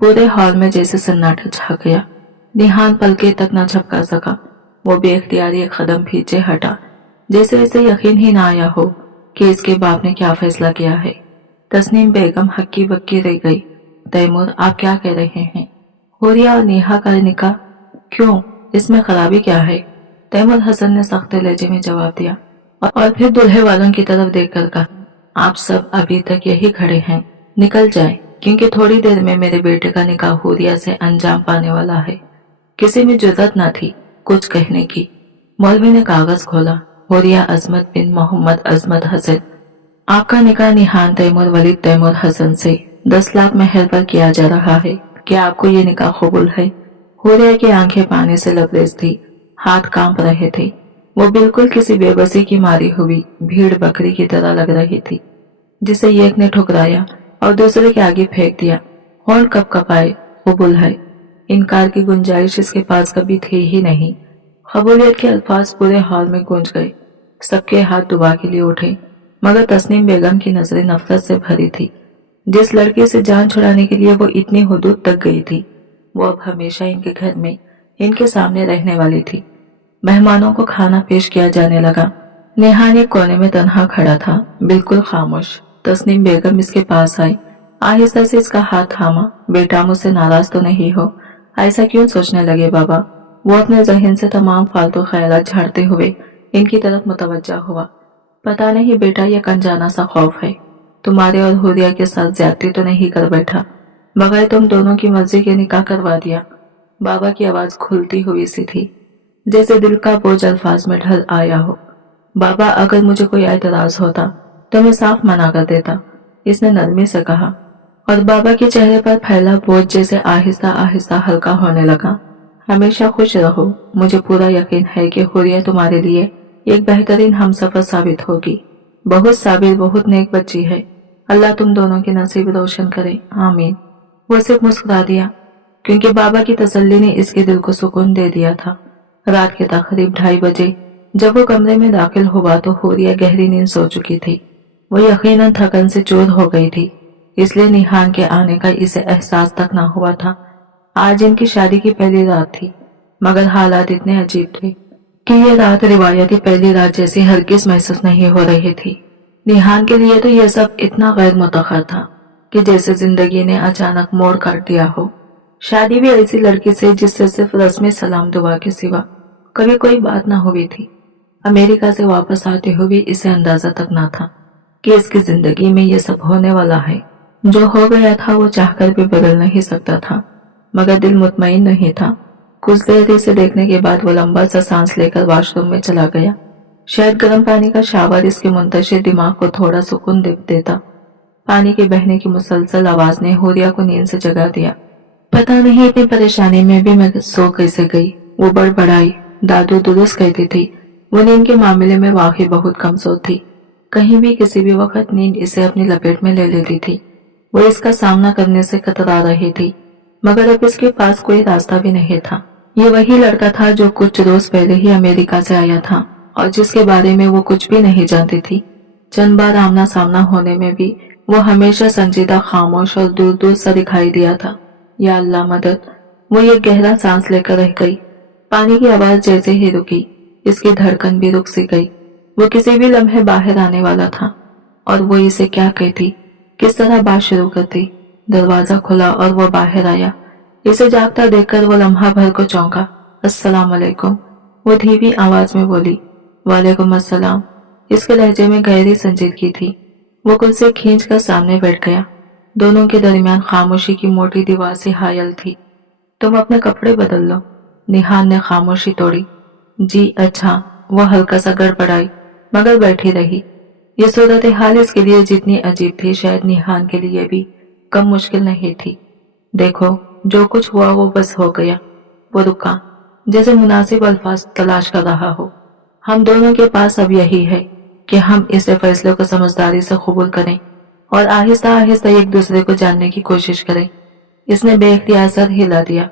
پورے ہال میں جیسے سناٹا چھا گیا۔ نیہان پلکیں تک نہ جھپکا سکا، وہ بے اختیاری ایک قدم پیچھے ہٹا، جیسے اسے یقین ہی نہ آیا ہو کہ اس کے باپ نے کیا فیصلہ کیا ہے۔ تسنیم بیگم ہکی بکی رہ گئی۔ تیمور، آپ کیا کہہ رہے ہیں؟ ہوریا اور نیہا کا نکاح؟ کیوں، اس میں خرابی کیا ہے؟ تیمور حسن نے سخت لہجے میں جواب دیا اور پھر دلہے والوں کی طرف دیکھ کر کہا، آپ سب ابھی تک یہی کھڑے ہیں، نکل جائیں، کیونکہ تھوڑی دیر میں میرے بیٹے کا نکاح ہوریا سے انجام پانے والا ہے۔ کسی میں جرات نہ تھی کچھ کہنے کی۔ مولوی نے کاغذ کھولا، ہوریا عظمت بن محمد عظمت حسن، آپ کا نکاح نیہان تیمور ولید تیمور حسن سے 10 لاکھ مہر پر کیا جا رہا ہے، کیا آپ کو یہ نکاح قبول ہے؟ ہوریا کی آنکھیں پانی سے لبریز تھی، ہاتھ کانپ رہے تھے، وہ بالکل کسی بے بسی کی ماری ہوئی بھیڑ بکری کی طرح لگ رہی تھی، جسے ایک نے ٹھکرایا اور دوسرے کے آگے پھینک دیا۔ ہونٹ کپ کپائے، قبول ہے، انکار کی گنجائش اس کے پاس کبھی تھی ہی نہیں۔ قبولیت کے الفاظ پورے ہال میں گونج گئے، سب کے ہاتھ دعا کے لیے اٹھے، مگر تسنیم بیگم کی نظریں نفرت سے بھری تھی۔ جس لڑکی سے جان چھڑانے کے لیے وہ اتنی حدود تک گئی تھی، وہ اب ہمیشہ ان کے گھر میں ان کے سامنے رہنے والی تھی۔ مہمانوں کو کھانا پیش کیا جانے لگا۔ نیہان ایک کونے میں تنہا کھڑا تھا، بالکل خاموش۔ تسنیم بیگم اس کے پاس آئی، آہستہ سے اس کا ہاتھ تھاما، بیٹا مجھ سے ناراض تو نہیں ہو؟ ایسا کیوں سوچنے لگے بابا؟ وہ اپنے ذہن سے تمام فالتو خیالات جھاڑتے ہوئے ان کی طرف متوجہ ہوا۔ پتا نہیں بیٹا، یہ انجانا سا خوف ہے، تمہارے اور ہوریا کے ساتھ زیادتی تو نہیں کر بیٹھا، بغیر تم دونوں کی مرضی کے نکاح کروا دیا؟ بابا کی آواز کھلتی ہوئی سی تھی، جیسے دل کا بوجھ الفاظ میں ڈھل آیا ہو۔ بابا، اگر مجھے کوئی اعتراض ہوتا تو میں صاف منع کر دیتا، اس نے نرمی سے کہا۔ और बाबा के चेहरे पर फैला बोझ जैसे आहिस्ता आहिस्ता हल्का होने लगा। हमेशा खुश रहो, मुझे पूरा यकीन है कि हुरिया तुम्हारे लिए एक बेहतरीन हमसफर साबित होगी। बहुत साबिर, बहुत नेक बच्ची है। अल्लाह तुम दोनों के नसीब रोशन करे, आमीन। वो सिर्फ मुस्कुरा दिया, क्योंकि बाबा की तसल्ली ने इसके दिल को सुकून दे दिया था। रात के तकरीब 2:30 बजे जब वो कमरे में दाखिल हुआ तो हुरिया गहरी नींद सो चुकी थी। वो यकीनन थकन से चूर हो गई थी, इसलिए निहान के आने का इसे एहसास तक ना हुआ था। आज इनकी शादी की पहली रात थी, मगर हालात इतने अजीब थे कि ये रात रिवायती पहली रात जैसी हरगिज महसूस नहीं हो रही थी। निहान के लिए तो यह सब इतना गैर मुतखर था कि जैसे जिंदगी ने अचानक मोड़ काट दिया हो। शादी भी ऐसी लड़की से जिससे सिर्फ रस्मी सलाम दुआ के सिवा कभी कोई बात ना हुई थी। अमेरिका से वापस आते हुए इसे अंदाजा तक ना था कि इसकी जिंदगी में ये सब होने वाला है। जो हो गया था वो चाहकर भी बदल नहीं सकता था, मगर दिल मुतमईन नहीं था। कुछ देर इसे देखने के बाद वो लंबा सा सांस लेकर वॉशरूम में चला गया। शायद गर्म पानी का शावर इसके मुंतशिर दिमाग को थोड़ा सुकून देता। पानी के बहने की मुसलसल आवाज ने हुरिया को नींद से जगा दिया। पता नहीं इतनी परेशानी में भी मैं सो कैसे गई। वो बड़बड़ाई, दादू दुरुस्त कहती थी। वो नींद के मामले में वाकई बहुत कमजोर थी। कहीं भी किसी भी वक्त नींद इसे अपनी लपेट में ले लेती थी। वो इसका सामना करने से कतरा रही थी, मगर अब इसके पास कोई रास्ता भी नहीं था। ये वही लड़का था जो कुछ रोज पहले ही अमेरिका से आया था और जिसके बारे में वो कुछ भी नहीं जानती थी। चंद बार आमना सामना होने में भी वो हमेशा संजीदा, खामोश और दूर दूर सा दिखाई दिया था। या अल्लाह मदद! वो ये गहरा सांस लेकर रह गई। पानी की आवाज जैसे ही रुकी, इसकी धड़कन भी रुक सी गई। वो किसी भी लम्हे बाहर आने वाला था और वो इसे क्या कहती, किस तरह बात शुरू करती। दरवाजा खुला और वो बाहर आया। इसे जागता देखकर वो लम्हा भर को चौंका। अस्सलाम वालेकुम, वो धीमी आवाज में बोली। वालेकुम अस्सलाम। इसके लहजे में गहरी संजीदगी थी। वो कुर्सी खींच कर सामने बैठ गया। दोनों के दरमियान खामोशी की मोटी दीवार से हायल थी। तुम अपने कपड़े बदल लो। निहान ने खामोशी तोड़ी। जी अच्छा, वो हल्का सा गड़बड़ाई, मगर बैठी रही। ये सूरत हाल इसके लिए जितनी अजीब थी, शायद निहान के लिए भी कम मुश्किल नहीं थी। देखो, जो कुछ हुआ वो बस हो गया। वो रुका, जैसे मुनासिब अल्फाज तलाश कर रहा हो। हम दोनों के पास अब यही है कि हम इस फैसले को समझदारी से कबूल करें और आहिस्ता आहिस्ता एक दूसरे को जानने की कोशिश करें। इसने बेख्तियार सर हिला दिया।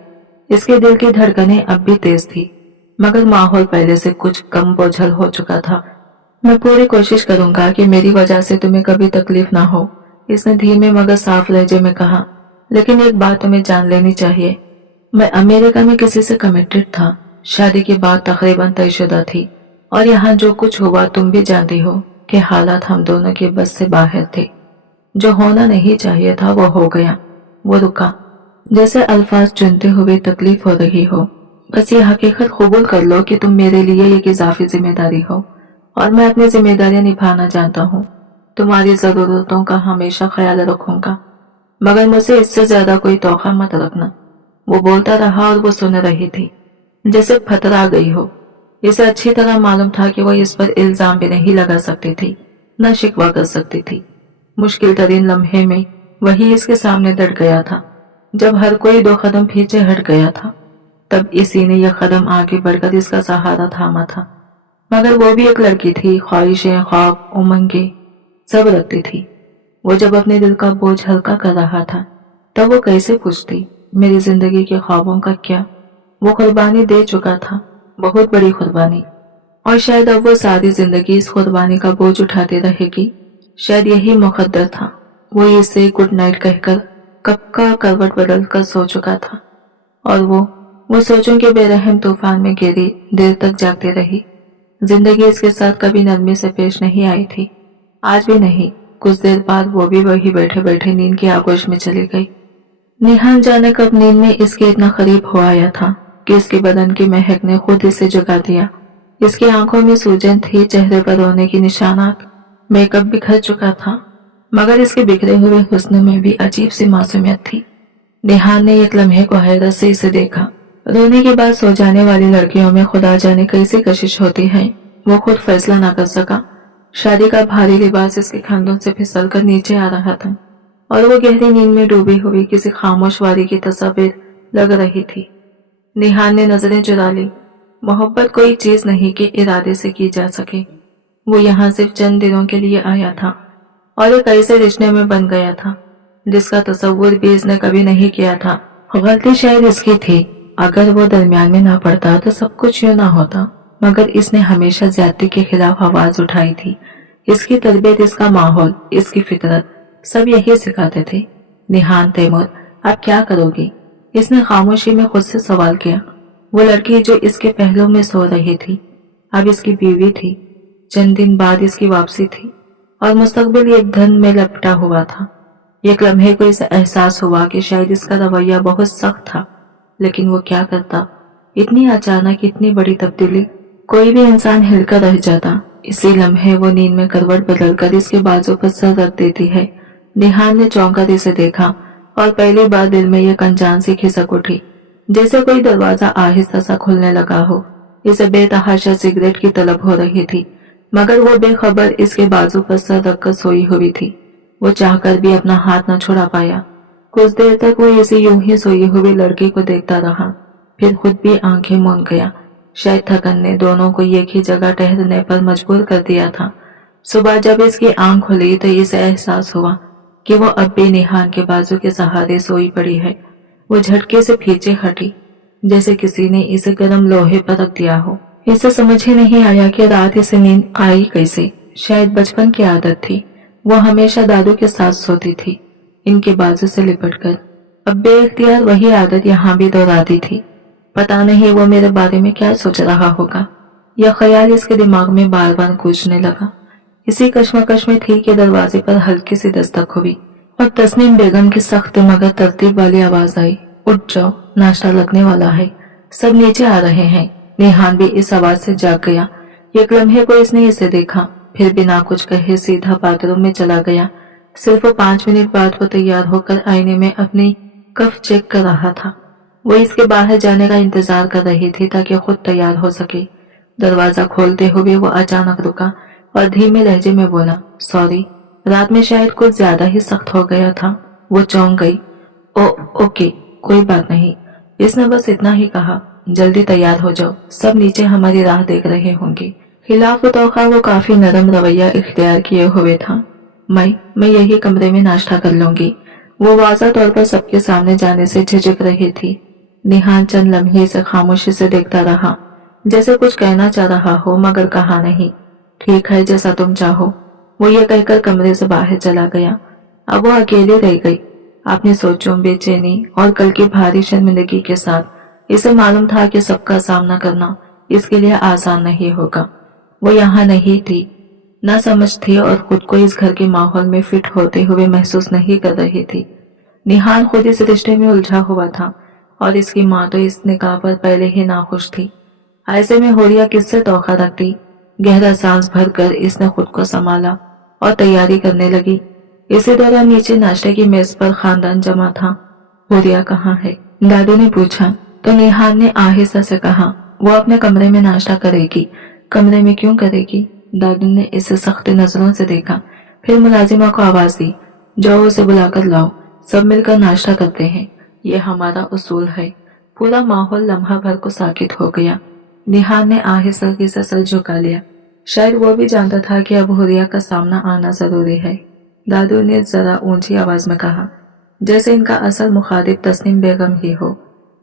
इसके दिल की धड़कनें अब भी तेज थी, मगर माहौल पहले से कुछ कम बोझल हो चुका था। मैं पूरी कोशिश करूंगा कि मेरी वजह से तुम्हें कभी तकलीफ ना हो, इसने धीमे मगर साफ लहजे में कहा। लेकिन एक बात तुम्हें जान लेनी चाहिए, मैं अमेरिका में किसी से कमिटेड था। शादी के बाद तकरीबन तयशुदा थी और यहाँ जो कुछ हुआ तुम भी जानती हो कि हालात हम दोनों के बस से बाहर थे। जो होना नहीं चाहिए था वो हो गया। वो रुका, जैसे अल्फाज चुनते हुए तकलीफ हो रही हो। बस ये हकीकत कबूल कर लो कि तुम मेरे लिए एक इजाफी जिम्मेदारी हो और मैं अपनी जिम्मेदारियां निभाना जानता हूँ। तुम्हारी जरूरतों का हमेशा ख्याल रखूंगा, मगर मुझसे इससे ज्यादा कोई तोहफा मत रखना। वो बोलता रहा और वो सुन रही थी, जैसे फतरा गई हो। इसे अच्छी तरह मालूम था कि वो इस पर इल्जाम भी नहीं लगा सकती थी, न शिकवा कर सकती थी। मुश्किल तरीन लम्हे में वही इसके सामने डट गया था। जब हर कोई 2 कदम पीछे हट गया था, तब इसी ने यह कदम आगे बढ़कर इसका सहारा थामा था। मगर वो भी एक लड़की थी, ख्वाहिशें, ख्वाब, उमंगें सब रखती थी। वो जब अपने दिल का बोझ हल्का कर रहा था, तब वो कैसे पूछती, मेरी जिंदगी के ख्वाबों का क्या? वो कुर्बानी दे चुका था, बहुत बड़ी कुर्बानी, और शायद अब वो सारी जिंदगी इस कुर्बानी का बोझ उठाती रहेगी। शायद यही मुकद्दर था। वो इसे गुड नाइट कहकर कब का करवट बदल कर सो चुका था और वो सोचों के बेरहम तूफान में गिरी देर तक जागती रही। जिंदगी इसके साथ कभी नरमी से पेश नहीं आई थी, आज भी नहीं। कुछ देर बाद वो भी वही बैठे बैठे नींद की आगोश में चली गई। निहान जाने कब नींद में इसके इतना करीब हो आया था कि इसके बदन की महक ने खुद इसे जगा दिया। इसकी आंखों में सूजन थी, चेहरे पर रोने की निशानात, मेकअप बिखर चुका था, मगर इसके बिखरे हुए हुस्न में भी अजीब सी मासूमियत थी। निहान ने एक लम्हे को हैरत से इसे देखा। रोने के बाद सो जाने वाली लड़कियों में खुदा जाने कैसी कशिश होती है। वो खुद फैसला ना कर सका। शादी का भारी लिबास इसके कंधों से फिसल कर नीचे आ रहा था। और वो गहरी नींद में डूबी हुई किसी खामोश वादी की तस्वीर लग रही थी। निहान ने नजरें चुरा ली। मोहब्बत कोई चीज नहीं कि इरादे से की जा सके। वो यहाँ सिर्फ चंद दिनों के लिए आया था और एक ऐसे रिश्ते में बन गया था जिसका तस्वुर भी इसने कभी नहीं किया था। गलती शायद इसकी थी। अगर वो दरमियान में ना पड़ता तो सब कुछ यूं ना होता, मगर इसने हमेशा ज्यादती के खिलाफ आवाज उठाई थी। इसकी तरबियत, इसका माहौल, इसकी फितरत सब यही सिखाते थे। निहान तैमूर, आप क्या करोगी? इसने खामोशी में खुद से सवाल किया। वो लड़की जो इसके पहलू में सो रही थी अब इसकी बीवी थी। चंद दिन बाद इसकी वापसी थी और मुस्तकबिल एक धन में लपटा हुआ था। एक लम्हे को इसे एहसास हुआ कि शायद इसका रवैया बहुत सख्त था, लेकिन वो क्या करता? इतनी अचानक इतनी बड़ी तब्दीली, कोई भी इंसान हिलकर रह जाता। इसी लम्हे वो नींद में करवट बदलकर इसके बाजू पर सर रख देती है। निहान ने चौंक कर इसे देखा और पहली बार दिल में एक अनजान सी खिसक उठी, जैसे कोई दरवाजा आहिस्ता सा खुलने लगा हो। इसे बेतहाशा सिगरेट की तलब हो रही थी, मगर वो बेखबर इसके बाजू पर सर रखकर सोई हुई थी। वो चाहकर भी अपना हाथ न छुड़ा पाया। कुछ देर तक वो इसी यूं ही सोई हुई लड़की को देखता रहा, फिर खुद भी आंखें मूंद गया। शायद थकन ने दोनों को एक ही जगह ठहरने पर मजबूर कर दिया था। सुबह जब इसकी आंख खुली तो इसे एहसास हुआ कि वो अब भी निहान के बाजू के सहारे सोई पड़ी है। वो झटके से पीछे हटी, जैसे किसी ने इसे गर्म लोहे पर रख दिया हो। इसे समझ ही नहीं आया कि रात इसे नींद आई कैसे। शायद बचपन की आदत थी। वो हमेशा दादू के साथ सोती थी, इनके बाजू से लिपटकर। अब बेइख्तियार वही आदत यहाँ भी दोहराती थी। पता नहीं वो मेरे बारे में क्या सोच रहा होगा। यह ख्याल इसके दिमाग में बार बार गूंजने लगा। इसी कश्मकश में थी कि दरवाजे पर हल्की सी दस्तक हुई और तस्नीम बेगम की सख्त मगर तरतीब वाली आवाज आई, उठ जाओ, नाश्ता लगने वाला है, सब नीचे आ रहे हैं। निहान भी इस आवाज से जाग गया। एक लम्हे को इसने इसे देखा, फिर बिना कुछ कहे सीधा बाथरूम में चला गया। सिर्फ 5 मिनट बाद वो तैयार होकर आईने में अपनी कफ चेक कर रहा था। वो इसके बाहर जाने का इंतजार कर रही थी ताकि खुद तैयार हो सके। दरवाजा खोलते हुए वो अचानक रुका और धीमे लहजे में बोला, सॉरी, रात में शायद कुछ ज्यादा ही सख्त हो गया था। वो चौंक गई। ओके, कोई बात नहीं। इसने बस इतना ही कहा, जल्दी तैयार हो जाओ, सब नीचे हमारी राह देख रहे होंगे। खिलाफ तौखा वो काफी नरम रवैया इख्तियार किए हुए था। मैं यही कमरे में नाश्ता कर लूंगी। वो वाज़ा तौर पर सबके सामने जाने से झिझक रही थी। निहान चंद लम्हे से खामोशी से देखता रहा, जैसे कुछ कहना चाह रहा हो मगर कहा नहीं। ठीक है, जैसा तुम चाहो, वो ये कहकर कमरे से बाहर चला गया। अब वो अकेली रह गई अपनी सोचों, बेचैनी और कल की भारी शर्मिंदगी के साथ। इसे मालूम था कि सबका सामना करना इसके लिए आसान नहीं होगा। वो यहाँ नहीं थी, न समझ थी और खुद को इस घर के माहौल में फिट होते हुए महसूस नहीं कर रही थी। निहान खुद इस रिश्ते में उलझा हुआ था और इसकी माँ तो इस निकाह पर पहले ही नाखुश थी। ऐसे में होरिया किससे धोखा रखती? गहरा सांस भरकर इसने खुद को संभाला और तैयारी करने लगी। इसी दौरान नीचे नाश्ते की मेज पर खानदान जमा था। होरिया कहाँ है? दादू ने पूछा तो निहान ने आहिस्ता से कहा, वो अपने कमरे में नाश्ता करेगी। कमरे में क्यों करेगी? दादू ने इसे सख्त नजरों से देखा, फिर मुलाजिमा को आवाज दी, जाओ उसे बुलाकर लाओ, सब मिलकर नाश्ता करते हैं, ये हमारा उसूल है। पूरा माहौल लम्हा भर को साकित हो गया। निहान ने आहिस्ता से सर झुका लिया। शायद वो भी जानता था कि अब हुरिया का सामना आना जरूरी है। दादू ने जरा ऊंची आवाज में कहा, जैसे इनका असल मुखातिब तस्नीम बेगम ही हो।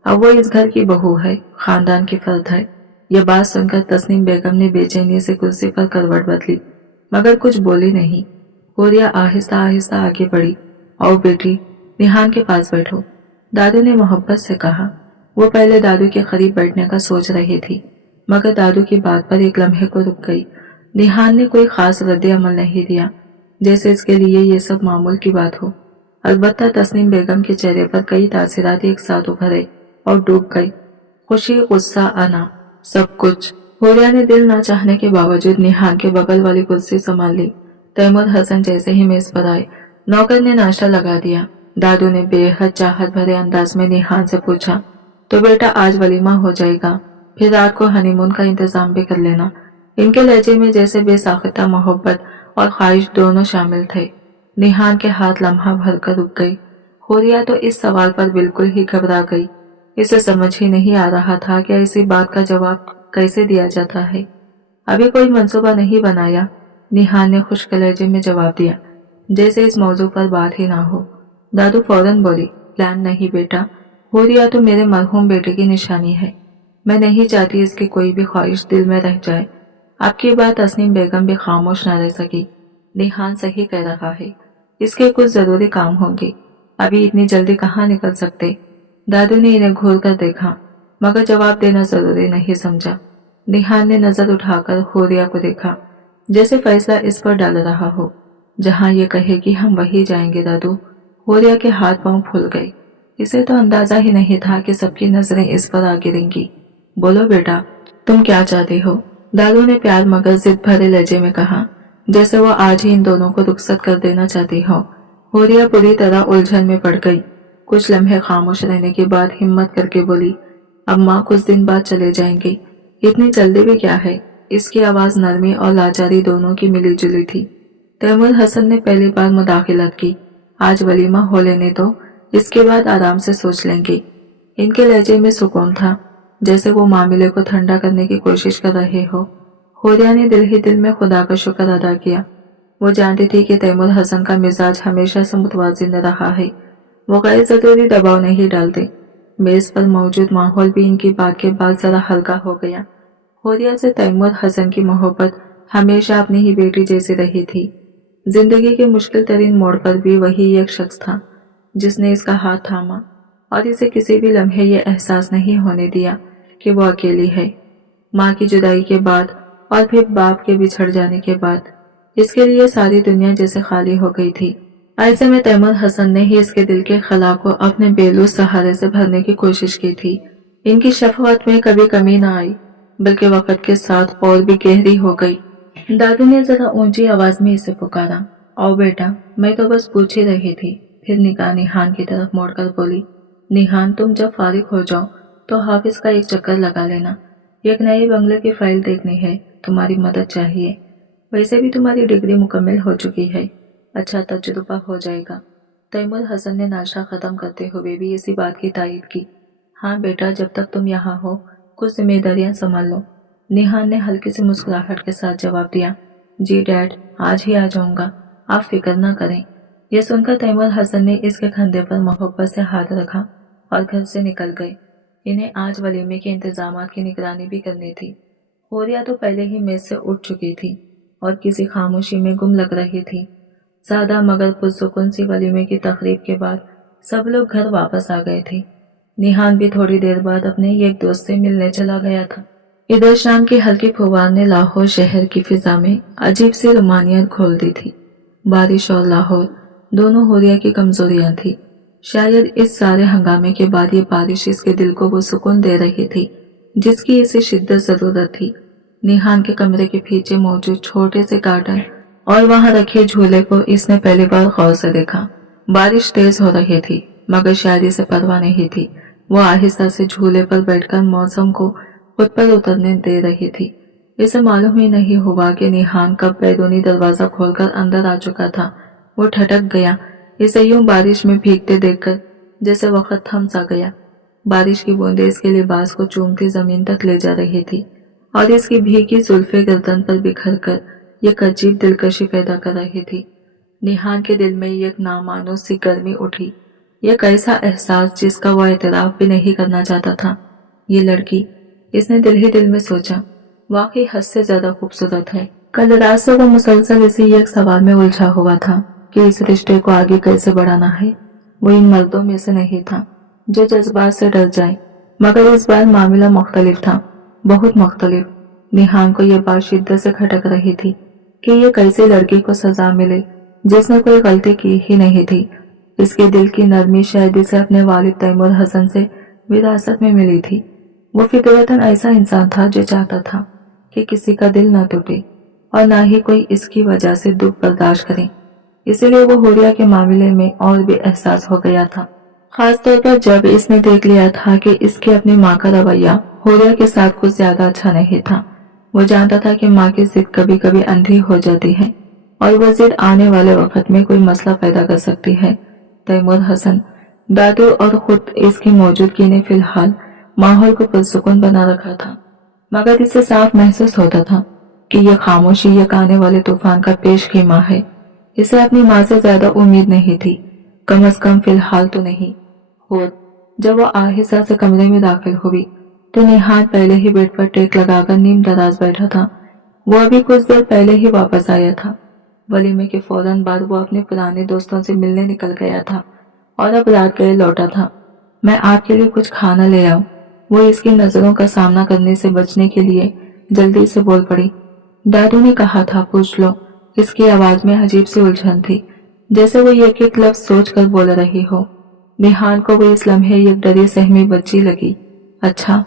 अब वो इस घर की बहू है, खानदान की फर्द है। यह बात सुनकर तस्नीम बेगम ने बेचैनी से कुर्सी पर करवट बदली, मगर कुछ बोली नहीं। हुरिया आहिस्ता आहिस्ता आगे बढ़ी। आओ बेटी, निहान के पास बैठो, दादू ने मोहब्बत से कहा। वो पहले दादू के करीब बैठने का सोच रही थी, मगर दादू की बात पर एक लम्हे को रुक गई। निहान ने कोई खास रद्द अमल नहीं दिया, जैसे इसके लिए ये सब मामूल की बात हो। अलबत्ता तस्नीम बेगम के चेहरे पर कई तासीरात एक साथ उभरे और डूब गई। खुशी, गुस्सा, अना, सब कुछ। हुरिया ने दिल ना चाहने के बावजूद निहान के बगल वाली कुर्सी संभाल ली। तैमूर हसन जैसे ही मेज पर आए, नौकर ने नाश्ता लगा दिया। दादू ने बेहद चाहत भरे अंदाज में निहान से पूछा, तो बेटा आज वलीमा हो जाएगा, फिर रात को हनीमून का इंतजाम भी कर लेना। इनके लहजे में जैसे बेसाख्ता मोहब्बत और ख्वाहिश दोनों शामिल थे। निहान के हाथ लम्हा भर कर रुक गए। होरिया तो इस सवाल पर बिल्कुल ही घबरा गई। इसे समझ ही नहीं आ रहा था कि ऐसी बात का जवाब कैसे दिया जाता है। अभी कोई मंसूबा नहीं बनाया, निहान ने खुश्क लहजे में जवाब दिया, जैसे इस मौजू पर बात ही ना हो। दादू फौरन बोली, प्लान नहीं बेटा, होरिया तो मेरे मरहूम बेटे की निशानी है। मैं नहीं चाहती इसकी कोई भी ख्वाहिश दिल में रह जाए। आपकी बात तस्नीम बेगम भी खामोश न रह सकी। निहान सही कह रहा है, इसके कुछ जरूरी काम होंगे, अभी इतनी जल्दी कहाँ निकल सकते। दादू ने इन्हें घूर कर देखा, मगर जवाब देना जरूरी नहीं समझा। निहान ने नजर उठाकर होरिया को देखा, जैसे फैसला इस पर डाल रहा हो। जहाँ ये कहेगी हम वही जाएंगे दादू। होरिया के हाथ पांव फूल गए। इसे तो अंदाजा ही नहीं था कि सबकी नजरें इस पर आ गिरेंगी। बोलो बेटा, तुम क्या चाहते हो? दादू ने प्यार मगर जिद भरे लहजे में कहा, जैसे वो आज ही इन दोनों को रुखसत कर देना चाहती हो। होरिया पूरी तरह उलझन में पड़ गई। कुछ लम्हे खामोश रहने के बाद हिम्मत करके बोली, अम्मा कुछ दिन बाद चले जाएंगे, इतनी जल्दी भी क्या है। इसकी आवाज नरमी और लाचारी दोनों की मिली जुली थी। तैमूर हसन ने पहली बार मुदाखिलत की, आज वलीमा हो लेने दो, इसके बाद आराम से सोच लेंगे। इनके लहजे में सुकून था, जैसे वो मामले को ठंडा करने की कोशिश कर रहे हो। होरिया ने दिल ही दिल में खुदा का शुक्र अदा किया। वो जानती थी कि तैमूर हसन का मिजाज हमेशा से मुतवाजिन रहा है। वो गैर जरूरी दबाव नहीं डालते। मेज पर मौजूद माहौल भी इनकी बात के बाद जरा हल्का हो गया। होरिया से तैमूर हसन की मोहब्बत हमेशा अपनी ही बेटी जैसी रही थी। जिंदगी के मुश्किल तरीन मोड़ पर भी वही एक शख्स था जिसने इसका हाथ थामा और इसे किसी भी लम्हे ये एहसास नहीं होने दिया कि वो अकेली है। माँ की जुदाई के बाद और फिर बाप के बिछड़ जाने के बाद इसके लिए सारी दुनिया जैसे खाली हो गई थी। ऐसे में तैमूर हसन ने ही इसके दिल के खला को अपने बेलूस सहारे से भरने की कोशिश की थी। इनकी शफकत में कभी कमी न आई, बल्कि वक्त के साथ और भी गहरी हो गई। दादू ने जरा ऊंची आवाज में इसे पुकारा, आओ बेटा, मैं तो बस पूछ ही रही थी। फिर निगाह निहान की तरफ मोड़कर बोली, निहान तुम जब फारिग हो जाओ तो हाफिज का एक चक्कर लगा लेना। एक नए बंगले की फाइल देखनी है, तुम्हारी मदद चाहिए। वैसे भी तुम्हारी डिग्री मुकम्मल हो चुकी है, अच्छा तजुर्बा हो जाएगा। तैमूर हसन ने नाश्ता खत्म करते हुए भी इसी बात की तायीद की। हाँ बेटा, जब तक तुम यहाँ हो कुछ जिम्मेदारियां संभाल लो। निहान ने हल्की सी मुस्कुराहट के साथ जवाब दिया, जी डैड, आज ही आ जाऊंगा, आप फिक्र ना करें। यह सुनकर तैमूर हसन ने इसके कंधे पर मोहब्बत से हाथ रखा और घर से निकल गए। इन्हें आज वलीमे के इंतजामात की निगरानी भी करनी थी। होरिया तो पहले ही मेज से उठ चुकी थी और किसी खामोशी में गुम लग रही थी। सादा मगर पुरसुकून सी वलीमे की तकरीब के बाद सब लोग घर वापस आ गए थे। निहान भी थोड़ी देर बाद अपने एक दोस्त से मिलने चला गया था। इधर शाम की हल्की फुवार ने लाहौर शहर की फिजा में अजीब सी रोमानियत खोल दी थी। बारिश और लाहौर दोनों होरिया की कमजोरियां थी। शायद इस सारे हंगामे के बाद ये बारिश इसके दिल को वो सुकून दे रही थी जिसकी इसे शिद्दत जरूरत थी। निहान के कमरे के पीछे मौजूद छोटे से गार्डन और वहां रखे झूले को इसने पहली बार गौर से देखा। बारिश तेज हो रही थी मगर शायद इसे परवाह नहीं थी। वो आहिस्ता से झूले पर बैठकर मौसम को खुद पर उतरने दे रही थी। इसे मालूम ही नहीं हुआ कि निहान कब बैरूनी दरवाजा खोलकर अंदर आ चुका था। वो ठटक गया, इसे यूं बारिश में भीगते देखकर जैसे वक्त थम सा गया। बारिश की बूंदें इसके लिबास को चूमती जमीन तक ले जा रही थी और इसकी भीगी जुल्फे गर्दन पर बिखर कर एक अजीब दिलकशी पैदा कर रही थी। निहान के दिल में एक नामानूस सी गर्मी उठी, एक ऐसा एहसास जिसका वो एतराफ भी नहीं करना चाहता था। ये लड़की, इसने दिल ही दिल में सोचा, वाकई हद से ज्यादा खूबसूरत है। कल रात से वो मुसलसल इसी एक सवाल में उलझा हुआ था कि इस रिश्ते को आगे कैसे बढ़ाना है। वो इन मर्दों में से नहीं था जो जज्बात से डर जाए, मगर इस बार मामला मुख्तलिफ था, बहुत मुख्तलिफ। निहान को यह बात शिद्दत से खटक रही थी कि ये कैसे लड़की को सजा मिले जिसने कोई गलती की ही नहीं थी। इसके दिल की नरमी शायद इसे अपने वालिद तैमूर हसन से विरासत में मिली थी। वो फितरतन ऐसा इंसान था जो चाहता था कि किसी का दिल न टूटे और न ही कोई इसकी वजह से दुख बर्दाश्त करे। इसीलिए वो होरिया के मामले में और भी एहसास हो गया था, खास तौर पर जब इसने देख लिया था कि इसकी अपनी माँ का रवैया होरिया के साथ कुछ ज्यादा अच्छा नहीं था। वो जानता था कि माँ की जिद कभी कभी अंधी हो जाती है, اور وہ ضد آنے والے وقت میں کوئی مسئلہ پیدا کر سکتی ہے۔ تیمور حسن، دادو اور خود اس کی موجودگی نے فی الحال ماحول کو پرسکون بنا رکھا تھا، مگر اسے صاف محسوس ہوتا تھا کہ یہ خاموشی یک آنے والے طوفان کا پیش خیمہ ہے۔ اسے اپنی ماں سے زیادہ امید نہیں تھی، کم از کم فی الحال تو نہیں۔ اور جب وہ آہستہ سے کمرے میں داخل ہوئی تو نہاد پہلے ہی بیڈ پر ٹیک لگا کر نیم دراز بیٹھا تھا۔ وہ ابھی کچھ دیر پہلے ہی واپس آیا تھا۔ ولیمے کے فوراً بعد وہ اپنے پرانے دوستوں سے ملنے نکل گیا تھا اور اب رات گئے لوٹا تھا۔ میں آپ کے لیے کچھ کھانا لے آؤں؟ وہ اس کی نظروں کا سامنا کرنے سے بچنے کے لیے جلدی سے بول پڑی۔ دادو نے کہا تھا پوچھ لو۔ اس کی آواز میں عجیب سی الجھن تھی، جیسے وہ ایک ایک لفظ سوچ کر بول رہی ہو۔ نہاد کو وہ اس لمحے ایک ڈری سہمی بچی لگی۔ اچھا،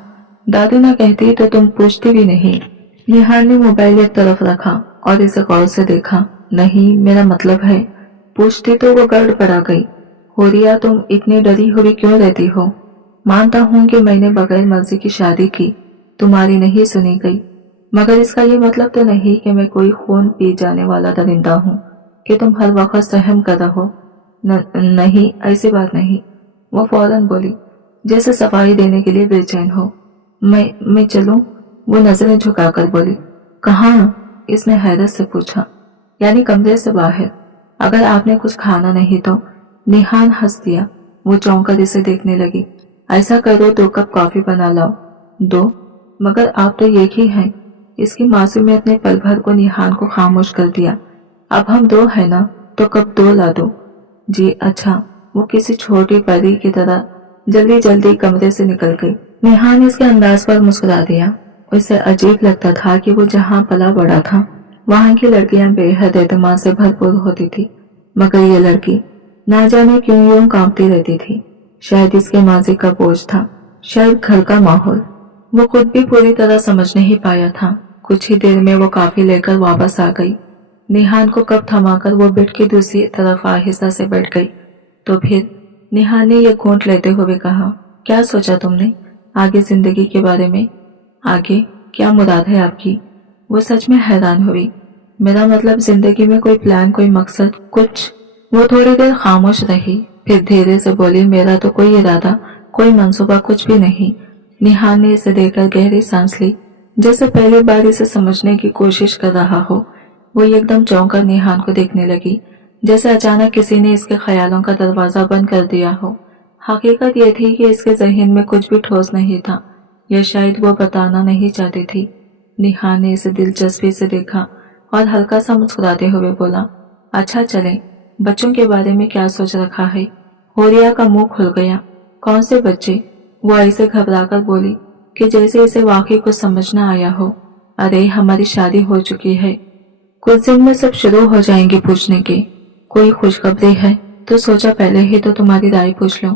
دادو نہ کہتی تو تم پوچھتی بھی نہیں۔ نہاد نے موبائل ایک طرف رکھا اور اسے غور سے دیکھا۔ نہیں، میرا مطلب ہے، پوچھتی تو وہ گڑ پڑا گئی۔ ہوریا، تم اتنی ڈری ہوئی کیوں رہتی ہو؟ مانتا ہوں کہ میں نے بغیر مرضی کی شادی کی، تمہاری نہیں سنی گئی، مگر اس کا یہ مطلب تو نہیں کہ میں کوئی خون پی جانے والا درندہ ہوں کہ تم ہر وقت سہم کر رہو۔ نہیں، ایسی بات نہیں، وہ فوراً بولی، جیسے صفائی دینے کے لیے بے چین ہو۔ میں چلوں؟ وہ نظریں جھکا کر بولی۔ کہاں؟ اس نے حیرت سے پوچھا۔ یعنی کمرے سے باہر، اگر آپ نے کچھ کھانا نہیں تو۔ نہاد ہنس دیا۔ وہ چونک کر اسے دیکھنے لگی۔ ایسا کرو 2 کپ کافی بنا لاؤ۔ 2؟ مگر آپ تو ایک ہی ہیں۔ اس کی معصومیت نے پل بھر کو نہاد کو خاموش کر دیا۔ اب ہم 2 ہیں نا، تو کب 2 لا دو۔ جی اچھا، وہ کسی چھوٹی پری کی طرح جلدی جلدی کمرے سے نکل گئی۔ نہاد نے اس کے انداز پر مسکرا دیا۔ اسے عجیب لگتا تھا کہ وہ جہاں پلا بڑا تھا وہاں کی لڑکیاں بے حد اعتماد سے بھرپور ہوتی تھی، مگر یہ لڑکی نہ جانے کیوں یوں کانپتی رہتی تھی۔ شاید اس کے ماضی کا بوجھ تھا، شاید گھر کا ماحول۔ وہ خود بھی پوری طرح سمجھ نہیں پایا تھا۔ کچھ ہی دیر میں وہ کافی لے کر واپس آ گئی۔ نہاد کو کپ تھما کر وہ بیڈ کی دوسری طرف آہستہ سے بیٹھ گئی۔ تو پھر نہاد نے یہ گھونٹ لیتے ہوئے کہا، کیا سوچا تم نے آگے زندگی کے بارے میں؟ آگے کیا مراد ہے آپ کی؟ وہ سچ میں حیران ہوئی۔ میرا مطلب زندگی میں کوئی پلان، کوئی مقصد، کچھ؟ وہ تھوڑی دیر خاموش رہی، پھر دھیرے سے بولی، میرا تو کوئی ارادہ، کوئی منصوبہ، کچھ بھی نہیں۔ نہاد نے اسے دیکھ کر گہری سانس لی، جیسے پہلی بار اسے سمجھنے کی کوشش کر رہا ہو۔ وہ ایک دم چونک کر نہاد کو دیکھنے لگی، جیسے اچانک کسی نے اس کے خیالوں کا دروازہ بند کر دیا ہو۔ حقیقت یہ تھی کہ اس کے ذہن میں کچھ بھی ٹھوس نہیں تھا، یا شاید وہ بتانا نہیں چاہتی تھی۔ نہاد نے اسے دلچسپی سے دیکھا اور ہلکا سا مسکراتے ہوئے بولا، اچھا چلیں، بچوں کے بارے میں کیا سوچ رکھا ہے؟ ہوریا کا منہ کھل گیا۔ کون سے بچے؟ وہ ایسے گھبرا کر بولی کہ جیسے اسے واقعی کچھ سمجھ نہ آیا ہو۔ ارے ہماری شادی ہو چکی ہے، کچھ دن میں سب شروع ہو جائیں گے پوچھنے کے۔ کوئی خوشخبری ہے تو سوچا پہلے ہی تو تمہاری رائے پوچھ لوں۔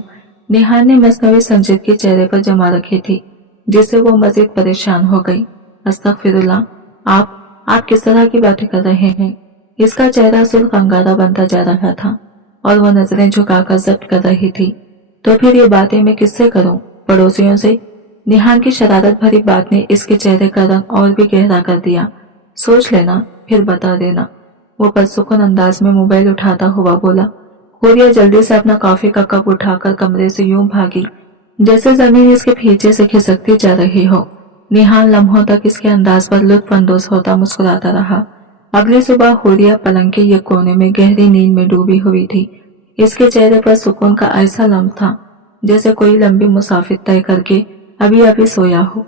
نہاد نے مصنوعی سنجیدگی چہرے پر جما رکھی تھی، جس سے وہ مزید پریشان ہو گئی۔ استغفر اللہ، آپ کس طرح کی باتیں کر رہے ہیں؟ اس کا چہرہ سرخ انگارہ بنتا جا رہا تھا اور وہ نظریں جھکا کر ضبط کر رہی تھی۔ تو پھر یہ باتیں میں کس سے کروں؟ پڑوسیوں سے؟ نہاد کی شرارت بھری بات نے اس کے چہرے کا رنگ اور بھی گہرا کر دیا۔ سوچ لینا پھر بتا دینا۔ وہ پرسکون انداز میں موبائل اٹھاتا ہوا بولا۔ ہوریا جلدی سے اپنا کافی کا کپ اٹھا کر کمرے سے یوں بھاگی جیسے زمین اس کے پیچھے سے کھسکتی جا رہی ہو۔ نہاد لمحوں تک اس کے انداز پر لطف اندوز ہوتا مسکراتا رہا۔ اگلی صبح ہوریا پلنگ کے ایک کونے میں گہری نیند میں ڈوبی ہوئی تھی۔ اس کے چہرے پر سکون کا ایسا لمح تھا جیسے کوئی لمبی مسافت طے کر کے ابھی ابھی سویا ہو۔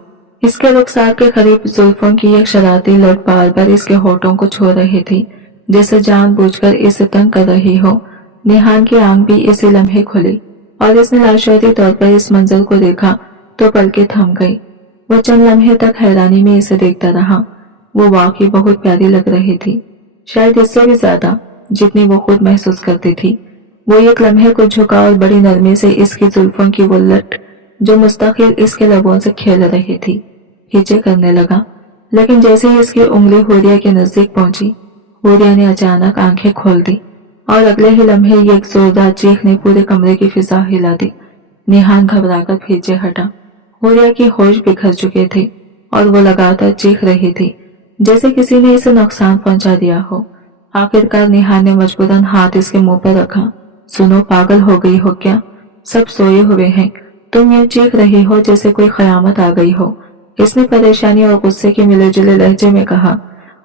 اس کے رخسار کے قریب زلفوں کی ایک شرارتی لٹ بار بار اس کے ہونٹوں کو چھو رہی تھی، جیسے جان بوجھ کر اسے تنگ کر رہی ہو۔ نہاد کی آنکھ بھی اسی لمحے کھلی اور اس نے لاشعوری طور پر اس منظر کو دیکھا تو پلکیں تھم گئی۔ وہ چند لمحے تک حیرانی میں اسے دیکھتا رہا۔ وہ واقعی بہت پیاری لگ رہی تھی، شاید اس سے بھی زیادہ جتنی وہ خود محسوس کرتی تھی۔ وہ ایک لمحے کو جھکا اور بڑی نرمی سے اس کی زلفوں کی وہ لٹ جو مستقل اس کے لبوں سے کھیل رہی تھی کھینچے کرنے لگا، لیکن جیسے ہی اس کی انگلی ہوریا کے نزدیک پہنچی، ہوریا نے اچانک آنکھیں کھول دی اور اگلے ہی لمحے ایک زوردار چیخ نے پورے کمرے کی فضا ہلا دی۔ نہاد گھبرا کر پیچھے ہٹا۔ ہوریا کی ہوش بکھر چکے تھے اور وہ لگاتار چیخ رہی تھی جیسے کسی نے اسے نقصان پہنچا دیا ہو۔ आखिरकार निहान ने मजबूरन हाथ इसके मुंह पर रखा। सुनो, पागल हो गई हो क्या? सब सोए हुए हैं, तुम ये चीख रही हो जैसे कोई कयामत आ गई हो। इसने परेशानी और गुस्से के मिले जुले लहजे में कहा।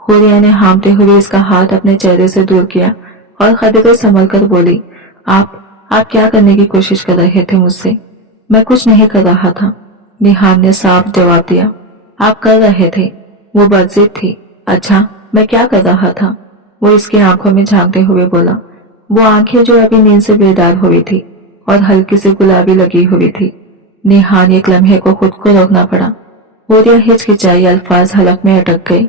हुरिया ने हांफते हुए इसका हाथ अपने चेहरे से दूर किया और खदे संभल कर बोली, आप क्या करने की कोशिश कर रहे थे मुझसे? मैं कुछ नहीं कर रहा था, निहान ने साफ जवाब दिया। आप कर रहे थे, वो बर्जिद थी। अच्छा, मैं क्या कर रहा था? वो इसकी आंखों में झांकते हुए बोला। वो आंखें जो अभी नींद से बेदार हुई थी और हल्की सी गुलाबी लगी हुई थी। निहान एक लम्हे को खुद को रोकना पड़ा। हुरिया हिचकिचाई, अल्फाज हलक में अटक गए।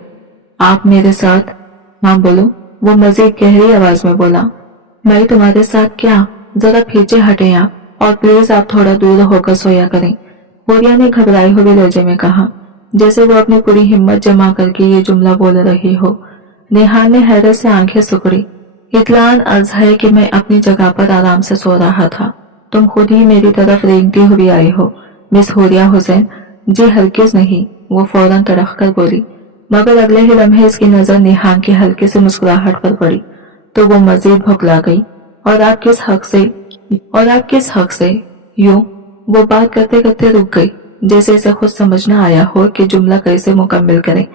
आप मेरे साथ? हाँ बोलो, वो मजीद गहरी आवाज में बोला। मैं तुम्हारे साथ क्या? जरा पीछे हटे आप, और प्लीज आप थोड़ा दूर होकर सोया करें, हुरिया ने घबराए हुए लहजे में कहा, जैसे वो अपनी पूरी हिम्मत जमा करके ये जुमला बोल रही हो। निहान ने हैरत से आंखें सुकड़ी। इतलान अर्ज है कि मैं अपनी जगह पर आराम से सो रहा था, तुम खुद ही मेरी तरफ रेंगती हुई आई हो, मिस हुरिया हुसैन। जी हरगिज नहीं, वो फौरन तड़क कर बोली। मगर अगले ही लम्हे इसकी नजर निहान की हल्की सी मुस्कुराहट पर पड़ी तो वो मजीद भुखला गई। और आप किस हक से? यूं वो बात करते करते रुक गई, जैसे इसे खुद समझ न आया हो कि जुमला कैसे मुकम्मिल करे।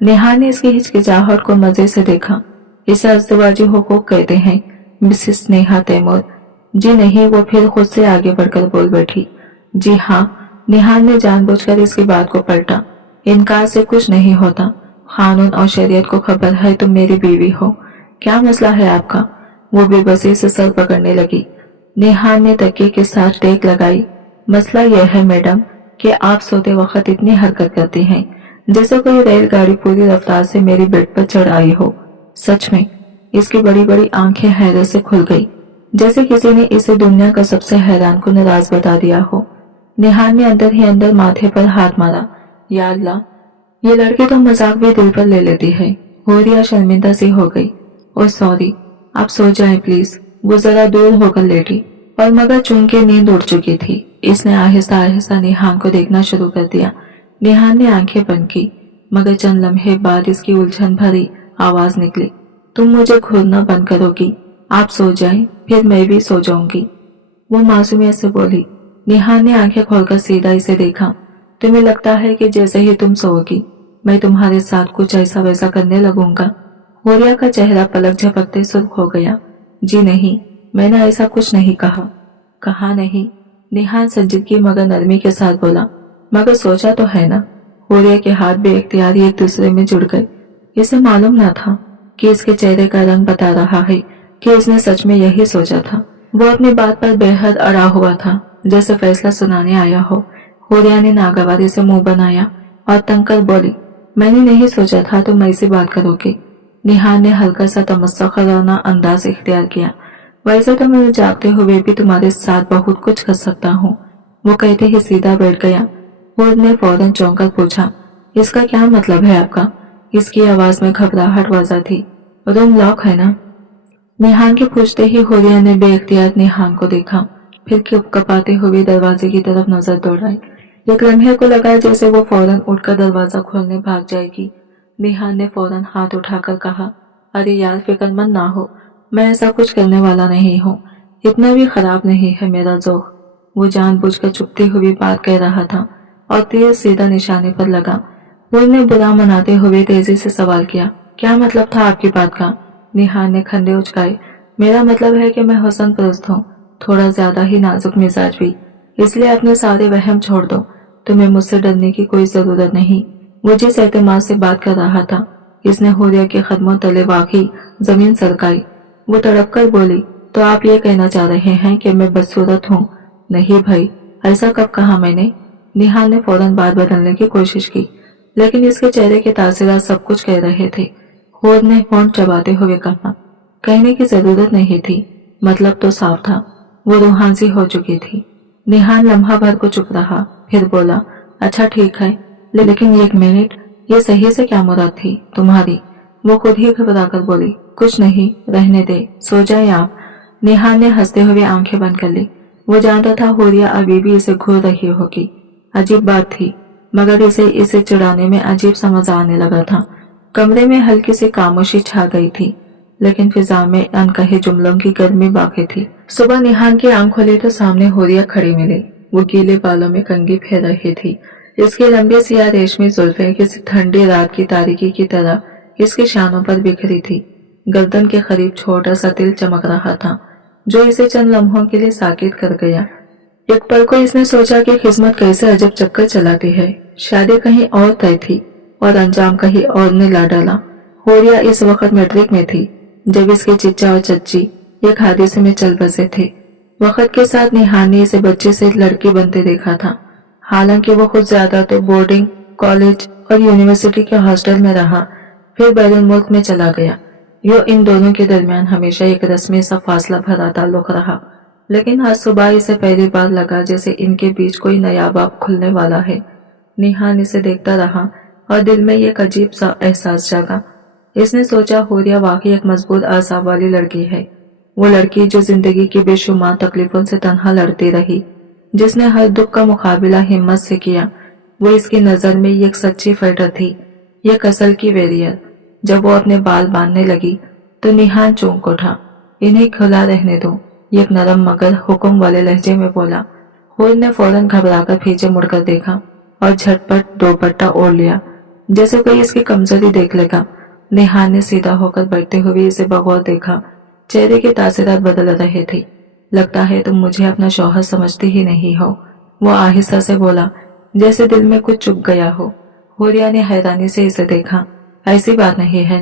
निहान ने इसकी हिचकिचाहट को मजे से देखा। इसे अज़दवाजी हुकूक कहते हैं, मिसेस नेहा तैमूर। जी नहीं, वो फिर खुद से आगे बढ़कर बोल बैठी। जी हाँ, निहान ने जानबूझकर इसकी बात को पलटा। इनकार से कुछ नहीं होता, कानून और शरीयत को खबर है तुम मेरी बीवी हो। क्या मसला है आपका? वो बेबसी से सर पकड़ने लगी। निहान ने तकिए के साथ टेक लगाई। मसला यह है मैडम कि आप सोते वक्त इतनी हरकत करती हैं जैसे कोई रेलगाड़ी पूरी रफ्तार से मेरी बेड पर चढ़ आई हो। सच में? इसकी बड़ी बड़ी आंखें हैरत से खुल गई, जैसे किसी ने इसे दुनिया का सबसे हैरान कुन राज बता दिया हो। निहान ने अंदर ही अंदर माथे पर हाथ मारा। या अल्लाह, ये लड़की तो मजाक भी दिल पर ले लेती है। हुरिया शर्मिंदा सी हो गई। ओ सॉरी, आप सो जाएं प्लीज। वो जरा दूर होकर लेटी और मगर चूंकि नींद उड़ चुकी थी, इसने आहिस्ता आहिस्ता निहान को देखना शुरू कर दिया। निहान ने आंखें बंद की, मगर चंद लम्हे बाद इसकी उलझन भरी आवाज निकली। तुम मुझे घूरना बंद करोगी? आप सो जाएं, फिर मैं भी सो जाऊंगी, वो मासूमियत से बोली। निहान ने आंखें खोलकर सीधा इसे देखा। तुम्हें लगता है कि जैसे ही तुम सोओगी मैं तुम्हारे साथ कुछ ऐसा वैसा करने लगूंगा? हुरिया का चेहरा पलक झपकते सुर्ख हो गया। जी नहीं, मैंने ऐसा कुछ नहीं कहा। कहा नहीं? निहान संजीदगी मगर नरमी के साथ बोला। मगर सोचा तो है ना? हुरिया के हाथ बेइख्तियारी एक दूसरे में जुड़ गए। इसे मालूम न था कि इसके चेहरे का रंग बता रहा है कि इसने सच में यही सोचा था। वो अपनी बात पर बेहद अड़ा हुआ था, जैसे फैसला सुनाने आया हो। हुरिया ने नागवारी से मुंह बनाया और तंग कर बोली, मैंने नहीं सोचा था तुम ऐसी बात करोगे। निहान ने हल्का सा तमस्सुखराना अंदाज इख्तियार किया। वैसे तो मैं जागते हुए भी तुम्हारे साथ बहुत कुछ कर सकता हूँ, वो कहते ही सीधा बैठ गया। हुर ने फौरन चौंक कर पूछा, इसका क्या मतलब है आपका? इसकी आवाज में घबराहट वजह थी। रूम लॉक है ना? निहान के पूछते ही हुरिया ने बेइख्तियार निहान को देखा, फिर कपाते हुए दरवाजे की तरफ नजर दौड़ाई। एक लम्हे को लगा जैसे वो फौरन उठकर दरवाजा खोलने भाग जाएगी। निहान ने फौरन हाथ उठाकर कहा, अरे यार फिक्रमंद ना हो, मैं ऐसा कुछ करने वाला नहीं हूँ, इतना भी खराब नहीं है मेरा ज़ौक। वो जानबूझकर चुपती हुई बात कह रहा था और तीर सीधा निशाने पर लगा। वो ने बुरा मनाते हुए तेजी से सवाल किया, क्या मतलब था आपकी बात का? निहान ने खंडे उचकाए। मेरा मतलब है कि मैं हुस्न परस्त हूँ, थोड़ा ज्यादा ही नाजुक मिजाज भी, इसलिए अपने सारे वहम छोड़ दो। तुम्हें मुझसे डरने की कोई जरूरत नहीं। वो जिस एतमाद से बात कर रहा था, इसने हुरिया के कदमों तले वाकई जमीन सरकाई। वो तड़प कर बोली, तो आप ये कहना चाह रहे हैं कि मैं बदसूरत हूँ? नहीं भाई, ऐसा कब कहा मैंने? निहान ने फौरन बात बदलने की कोशिश की, लेकिन इसके चेहरे के तासीरात सब कुछ कह रहे थे। होद ने होंठ चबाते हुए कहा, कहने की जरूरत नहीं थी, मतलब तो साफ था, वो रूहानी हो चुकी थी। निहान लम्हा भर को चुप रहा, फिर बोला, अच्छा ठीक है, लेकिन एक मिनट, ये सही से क्या मुराद थी तुम्हारी? वो खुद ही घबरा कर बोली, कुछ नहीं, रहने दे, सो जाए आप। निहान ने हंसते हुए आंखें बंद कर ली। वो जानता था हुरिया अभी भी इसे घूर रही होगी। अजीब बात थी, मगर इसे चिढ़ाने में अजीब सा मजा आने लगा था। कमरे में हल्की सी खामोशी छा गई थी। लेकिन फिजा में अनकहे जुमलों की गर्मी बाकी थी। सुबह निहान की आंख खोली तो सामने होरिया खड़ी मिली। वो गीले बालों में कंघी फेर रही थी। इसकी लंबी सियाह रेशमी जुल्फें किसी ठंडी रात की तारीकी की तरह इसके शानों पर बिखरी थी। गर्दन के करीब छोटा सा तिल चमक रहा था जो इसे चंद लम्हों के लिए साकित कर गया। एक पल को इसने सोचा कि किस्मत कैसे अजब चक्कर चलाती है। शादी कहीं और तय थी और अंजाम कहीं और ने ला डाला। होरिया इस वक्त मैट्रिक में थी जब इसके चिच्चा और चच्ची एक हादसे में चल बसे थे। वक्त के साथ निहान ने इसे बच्चे से लड़की बनते देखा था। हालांकि वो खुद ज्यादा तो बोर्डिंग, कॉलेज और यूनिवर्सिटी के हॉस्टल में रहा, फिर बैरून मुल्क में चला गया। यो इन दोनों के दरमियान हमेशा एक रस्मी सा फासला भरा ताल्लुक रहा। लेकिन आज सुबह इसे पहली बार लगा जैसे इनके बीच कोई नया बाब खुलने वाला है। निहान इसे देखता रहा और दिल में एक अजीब सा एहसास जागा। इसने सोचा होरिया वाकई एक मजबूत आसाब वाली लड़की है। वो लड़की जो जिंदगी की बेशुमार तकलीफों से तन्हा लड़ती रही, जिसने हर दुख का मुकाबला हिम्मत से किया। वो इसकी नजर में एक सच्ची फाइटर थी, एक असल की वॉरियर। जब वो अपने बाल बांधने लगी तो निहान चौंक उठा। इन्हें खुला रहने दो, एक नरम मगर हुक्म वाले लहजे में बोला। होर ने फौरन घबराकर पीछे मुड़कर देखा और झटपट दोपट्टा ओढ़ लिया जैसे कोई इसकी कमजोरी देख लेगा। निहान ने सीधा होकर बैठते हुए इसे बगौर देखा। चेहरे के तासीरात बदल रहे थे। लगता है तुम मुझे अपना शौहर समझती ही नहीं हो, वो आहिस्ता से बोला जैसे दिल में कुछ चुप गया हो। होरिया ने हैरानी से इसे देखा। ऐसी बात नहीं है।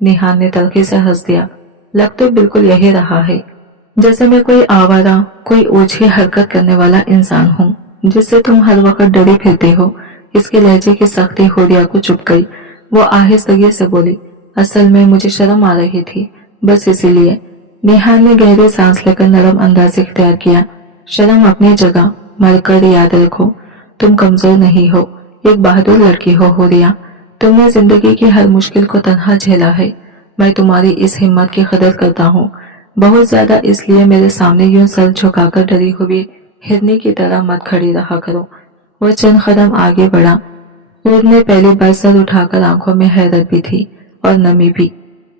निहान ने तलखी से हंस दिया। लग तो बिल्कुल यही रहा है जैसे मैं कोई आवारा, कोई ओछी हरकत करने वाला इंसान हूँ जिससे तुम हर वक्त डरे फिरते हो। इसके लहजे की सख्ती होरिया को चुप गई। वो आहिस्तगी से बोली, असल में मुझे शर्म आ रही थी, बस इसीलिए। निहान ने गहरी सांस लेकर नरम अंदाज इख्तियार किया। शर्म अपनी जगह, मरकर याद रखो तुम कमजोर नहीं हो, एक बहादुर लड़की हो होरिया। तुमने जिंदगी की हर मुश्किल को तन्हा झेला है। मैं तुम्हारी इस हिम्मत की कदर करता हूँ, बहुत ज्यादा, इसलिए मेरे सामने यूं सर झुकाकर डरी हुई हिरनी की तरह मत खड़ी रहा करो। वो चंद कदम आगे बढ़ा। होर ने पहली बार सर उठाकर आंखों में हैरत भी थी और नमी भी।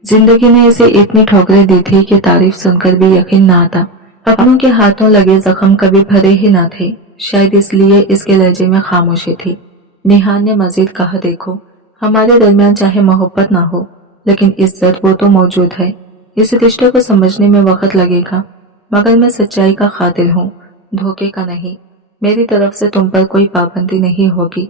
जिंदगी ने इसे इतनी ठोकरें दी थी कि तारीफ सुनकर भी यकीन न आता। अपनों के हाथों लगे जख्म कभी भरे ही न थे, शायद इसलिए इसके लहजे में खामोशी थी। निहान ने मजीद कहा, देखो हमारे दरमियान चाहे मोहब्बत ना हो लेकिन इज्जत वो तो मौजूद है। इस रिश्ते को समझने में वक्त लगेगा, मगर मैं सच्चाई का कातिल हूँ, धोखे का नहीं। मेरी तरफ से तुम पर कोई पाबंदी नहीं होगी।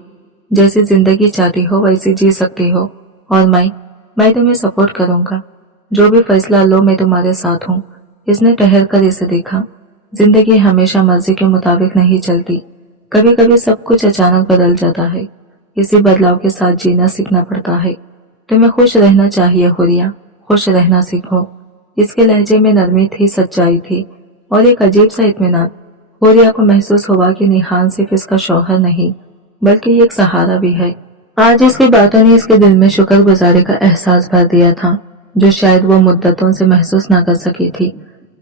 जैसी जिंदगी चाहती हो वैसी जी सकती हो और मैं तुम्हें सपोर्ट करूंगा। जो भी फैसला लो मैं तुम्हारे साथ हूँ। इसने ठहर कर इसे देखा। जिंदगी हमेशा मर्जी के मुताबिक नहीं चलती, कभी कभी सब कुछ अचानक बदल जाता है। इसी बदलाव के साथ जीना सीखना पड़ता है। तुम्हें खुश रहना चाहिए होरिया, खुश रहना सीखो। इसके लहजे में नरमी थी, सच्चाई थी और एक अजीब सा इत्मीनान। होरिया को महसूस हुआ कि निहान सिर्फ इसका शौहर नहीं बल्कि एक सहारा भी है। आज इसकी बातों ने इसके दिल में शुक्रगुजारी का एहसास भर दिया था जो शायद वो मुद्दतों से महसूस न कर सकी थी।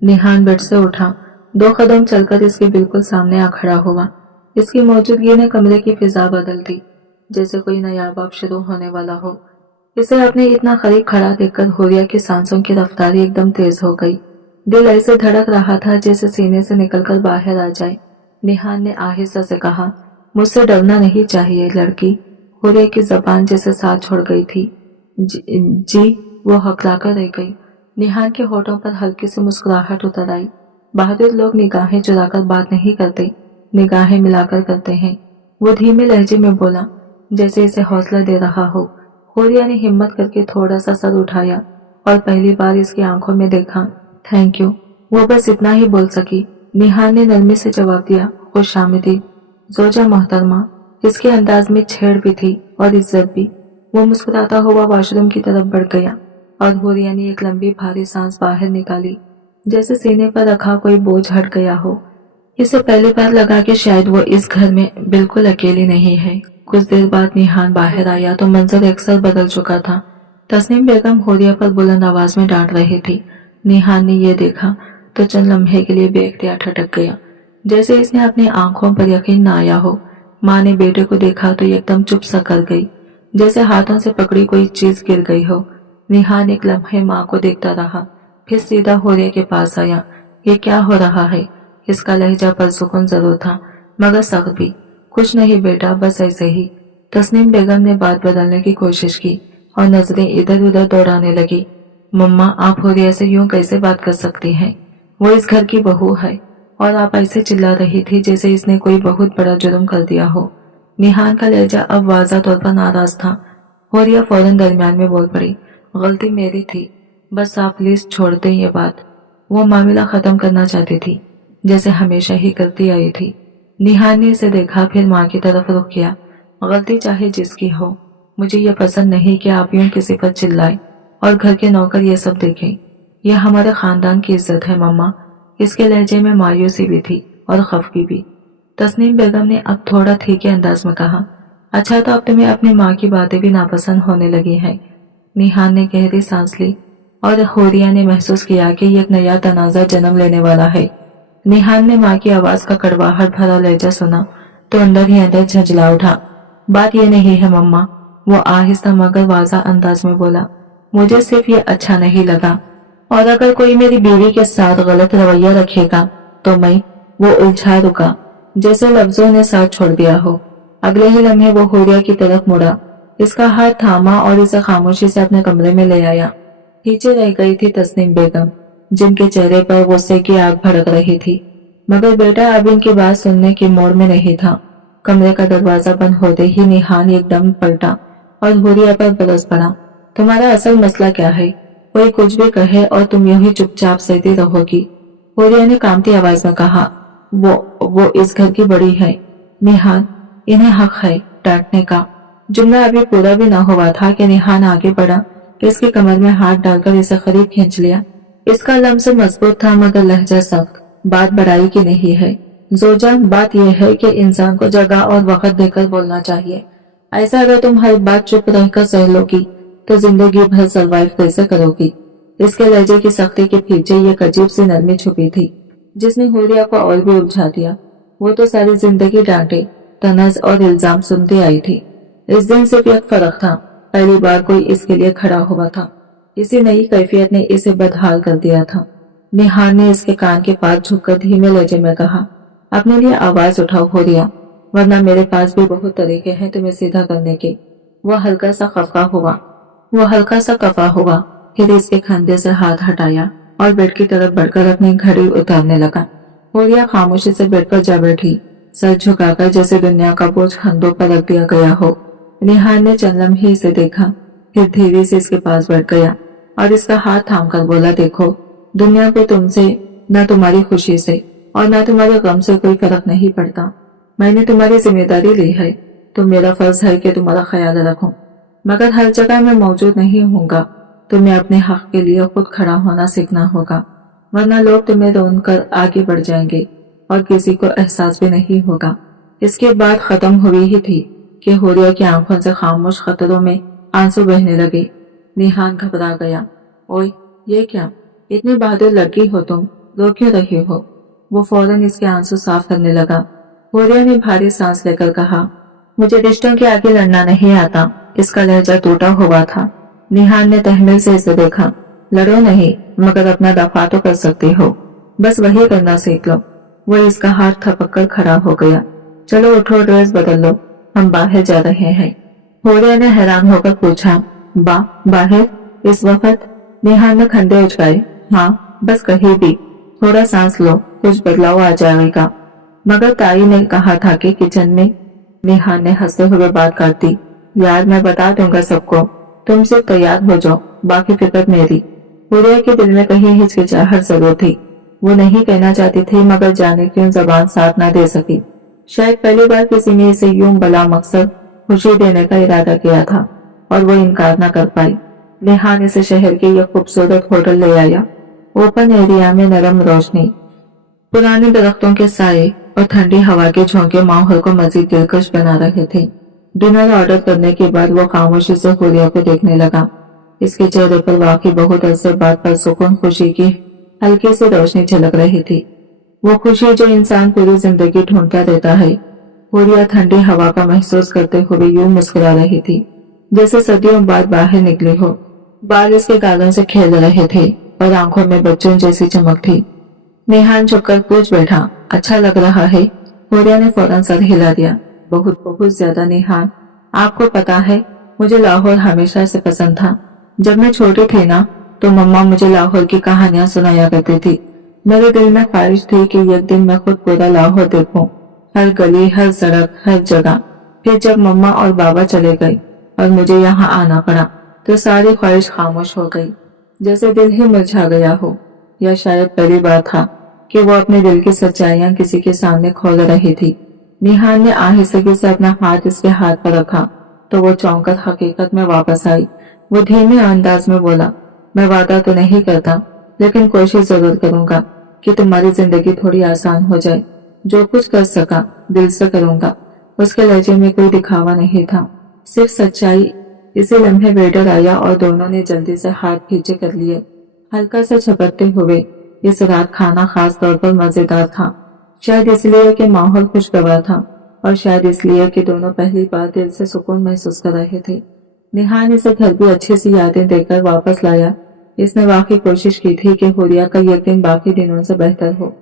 निहान बेड से उठा, 2 कदम चलकर इसके बिल्कुल सामने आ खड़ा हुआ। इसकी मौजूदगी ने कमरे की फिजा बदल दी, जैसे कोई नया बाब शुरू होने वाला हो। इसे अपने इतना करीब खड़ा देखकर होरिया की सांसों की रफ्तार एकदम तेज हो गई। दिल ऐसे धड़क रहा था जैसे सीने से निकलकर बाहर आ जाए। निहान ने आहिस्ता से कहा, मुझसे डरना नहीं चाहिए लड़की। होरिया की जबान जैसे साथ छोड़ गई थी। जी, वो हकलाकर रह गई। निहान के होठों पर हल्की सी मुस्कुराहट उतर आई। बहादुर लोग निगाहें चुराकर बात नहीं करते, निगाहें मिलाकर करते हैं। वो धीमे लहजे में बोला जैसे इसे हौसला दे रहा हो। होरिया ने हिम्मत करके थोड़ा सा सर उठाया और पहली बार इसकी आंखों में देखा। थैंक यू, वो बस इतना ही बोल सकी। निहान ने नरमी से जवाब दिया, खुश आमदीद जोजा मोहतरमा। इसके अंदाज में छेड़ भी थी और इज्जत भी। वो मुस्कुराता हुआ वॉशरूम की तरफ बढ़ गया और होरिया ने एक लंबी भारी सांस बाहर निकाली, जैसे सीने पर रखा कोई बोझ हट गया हो। इसे पहली बार लगा कि शायद वो इस घर में बिल्कुल अकेली नहीं है। कुछ देर बाद निहान बाहर आया तो मंजर अक्सर बदल चुका था। तस्नीम बेगम होरिया पर बुलंद आवाज में डांट रही थी। निहान ने यह देखा तो चंद लम्हे के लिए बेख्तियार ठटक गया, जैसे इसने अपनी आंखों पर यकीन न आया हो। माँ ने बेटे को देखा तो एकदम चुप सा कर गई, जैसे हाथों से पकड़ी कोई चीज गिर गई हो। निहान एक लम्हे माँ को देखता रहा, फिर सीधा होरिया के पास आया। ये क्या हो रहा है? इसका लहजा परसुकून जरूर था मगर सख्त भी। कुछ नहीं बेटा, बस ऐसे ही। तस्नीम बेगम ने बात बदलने की कोशिश की और नजरें इधर उधर दौड़ाने लगी। मम्मा, आप होरिया से यूं कैसे बात कर सकती हैं? वो इस घर की बहू है और आप ऐसे चिल्ला रही थी जैसे इसने कोई बहुत बड़ा जुर्म कर दिया हो। निहान का लहजा अब वाज़ा तौर पर नाराज था। होरिया फौरन दरमियान में बोल पड़ी, गलती मेरी थी, बस आप प्लीज छोड़ दें ये बात। वो मामला खत्म करना चाहती थी जैसे हमेशा ही करती आई थी। निहान ने इसे देखा, फिर माँ की तरफ रुख किया। गलती चाहे जिसकी हो, मुझे ये पसंद नहीं कि आप यूं किसी पर चिल्लाए और घर के नौकर ये सब देखें। यह हमारे खानदान की इज्जत है मम्मा। इसके लहजे में मायूसी भी थी और खफगी भी। तस्नीम बेगम ने अब थोड़ा ठीके अंदाज में कहा, अच्छा तो अब तुम्हें अपनी माँ की बातें भी नापसंद होने लगी हैं। निहान ने गहरी सांस ली और होरिया ने महसूस किया कि एक नया तनाजा जन्म लेने वाला है। निहान ने माँ की आवाज का कड़वाहट भरा लहजा सुना तो अंदर ही अंदर झंझला उठा। बात ये नहीं है मम्मा, वो आहिस्ता मगर वाज़ा अंदाज में बोला, मुझे सिर्फ ये अच्छा नहीं लगा और अगर कोई मेरी बीवी के साथ गलत रवैया रखेगा तो मैं। वो उलझा रुका जैसे लफ्जों ने साथ छोड़ दिया हो। अगले ही लम्हे वो होरिया की तरफ मुड़ा, इसका हाथ थामा और इसे खामोशी से अपने कमरे में ले आया। पीछे रह गई थी तस्नीम बेगम, जिनके चेहरे पर गुस्से की आग भड़क रही थी। मगर बेटा अब इनकी बात सुनने की मोड़ में नहीं था। कमरे का दरवाजा बंद होते ही निहान एकदम पलटा और होरिया पर बरस पड़ा, तुम्हारा असल मसला क्या है? कोई कुछ भी कहे और तुम यूं ही चुपचाप सहती रहोगी। होरिया ने कांपती आवाज में कहा, वो इस घर की बड़ी है निहान, इन्हें हक है डांटने का। जुमला अभी पूरा भी न हुआ था कि निहान आगे बढ़ा, इसकी कमर में हाथ डालकर इसे करीब खींच लिया। इसका लम्स मजबूत था मगर लहजा सख्त। बात बड़ाई की नहीं है जोजा, बात यह है कि इंसान को जगह और वक्त देकर बोलना चाहिए। ऐसा अगर तुम हर बात चुप रहकर सह लोगी तो जिंदगी भर सरवाइव कैसे करोगी? इसके लहजे की सख्ती के पीछे एक अजीब सी नरमी छुपी थी जिसने होरिया को और भी उलझा दिया। वो तो सारी जिंदगी डांटे, तनज और इल्जाम सुनती आई थी। इस दिन सिर्फ एक फर्क था, पहली बार कोई इसके लिए खड़ा हुआ था। इसी नई कैफियत ने इसे बदहाल कर दिया था। निहान ने इसके कान के पास झुककर धीमे लहजे में कहा, अपने लिए आवाज उठाओ होरिया, वरना मेरे पास भी बहुत तरीके हैं तुम्हें सीधा करने के। वह हल्का सा कफा हुआ, फिर इसके कंधे से हाथ हटाया और बेड की तरफ बढ़कर अपनी घड़ी उतारने लगा। होरिया खामोशी से बेड पर जा बैठी, सर झुकाकर जैसे दुनिया का बोझ कंधों पर रख दिया गया हो। निहान ने चंद लम्हे इसे देखा, फिर धीरे से इसके पास बैठ गया और इसका हाथ थामकर बोला, देखो दुनिया को तुमसे, न तुम्हारी खुशी से और न तुम्हारे गम से कोई फर्क नहीं पड़ता। मैंने तुम्हारी जिम्मेदारी ली है तो मेरा फर्ज है कि तुम्हारा ख्याल रखूं। मगर हर जगह मैं मौजूद नहीं होऊंगा। तुम्हें अपने हक के लिए खुद खड़ा होना सीखना होगा, वरना लोग तुम्हें रोनकर आगे बढ़ जाएंगे और किसी को एहसास भी नहीं होगा। इसके बाद खत्म हुई ही थी कि होरिया की आंखों से खामोश खतरों में आंसू बहने लगे। निहान घबरा गया, ओए ये क्या, इतनी बहादुर लड़की हो तुम, रो क्यों रही हो? वो फौरन इसके आंसू साफ करने लगा। होरिया ने भारी सांस लेकर कहा, मुझे रिश्तों के आगे लड़ना नहीं आता। इसका लहजा टूटा हुआ था। निहान ने तहमील से इसे देखा, लड़ो नहीं मगर अपना दफा तो कर सकते हो, बस वही करना सीख लो। वो इसका हाथ थपक कर खड़ा हो गया, चलो उठो, ड्रेस बदल लो, हम बाहर जा रहे हैं। होरिया ने हैरान होकर पूछा, बाहर इस वक्त? निहान ने खंडे उचकाए, हाँ बस कहीं भी, थोड़ा सांस लो, कुछ बदलाव आ जाएगा। मगर ताई ने कहा था कि किचन में। निहान ने हंसते हुए बात काट दी, यार मैं बता दूंगा सबको, तुम सिर्फ तैयार हो जाओ, बाकी फिक्र मेरी। होरिया के दिल में कहीं हिचकिचाहट जरूर थी। वो नहीं कहना चाहती थी मगर जाने क्यों जबान साथ न दे सकी। शायद पहली बार किसी ने इसे यूं बला मकसद खुशी देने का इरादा किया था और वो इनकार न कर पाई। निहान इसे शहर के एक खूबसूरत होटल ले आया। ओपन एरिया में नरम रोशनी, पुराने दरख्तों के साए और ठंडी हवा के झोंके माहौल को मजीद दिलकश बना रहे थे। डिनर ऑर्डर करने के बाद वो खामोशी से होरिया को देखने लगा। इसके चेहरे पर वाकई बहुत अरसे बाद पर सुकून खुशी की हल्की सी रोशनी झलक रही थी। वो खुशी जो इंसान पूरी जिंदगी ढूंढता रहता है। होरिया ठंडी हवा का महसूस करते हुए यूं मुस्कुरा रही थी जैसे सदियों बाद बाहर निकली हो। बाल इसके गालों से खेल रहे थे और आंखों में बच्चों जैसी चमक थी। निहान झुककर पूछ बैठा, अच्छा लग रहा है? होरिया ने फौरन सर हिला दिया, बहुत बहुत ज्यादा निहान। आपको पता है, मुझे लाहौर हमेशा से पसंद था। जब मैं छोटी थी ना, तो मम्मा मुझे लाहौर की कहानियां सुनाया करती थी। मेरे दिल में ख्वाहिश थी कि एक दिन मैं खुद पूरा लाहौर देखूं, हर गली, हर सड़क, हर जगह। फिर जब मम्मा और बाबा चले गए और मुझे यहाँ आना पड़ा, तो सारी ख्वाहिश खामोश हो गई, जैसे दिल ही मुरझा गया हो। यह शायद पहली बार था कि वो अपने दिल की सच्चाइयां किसी के सामने खोल रही थी। निहान ने आहिस्तगी से अपना हाथ इसके हाथ पर रखा तो वो चौंकर हकीकत में वापस आई। वो धीमे अंदाज में बोला, मैं वादा तो नहीं करता, लेकिन कोशिश जरूर करूंगा कि तुम्हारी जिंदगी थोड़ी आसान हो जाए। जो कुछ कर सका दिल से करूंगा। उसके लहजे में कोई दिखावा नहीं था, सिर्फ सच्चाई। इसी लम्हे वेटर आया और दोनों ने जल्दी से हाथ पीछे कर लिए। हल्का से झपकते हुए इस रात खाना खास तौर पर मजेदार था, शायद इसलिए कि माहौल खुशगवार था और शायद इसलिए कि दोनों पहली बार दिल से सुकून महसूस कर रहे थे। निहान इसे घर भी अच्छी सी यादें देकर वापस लाया। इसने वाकई कोशिश की थी कि हुरिया का यह दिन बाकी दिनों से बेहतर हो।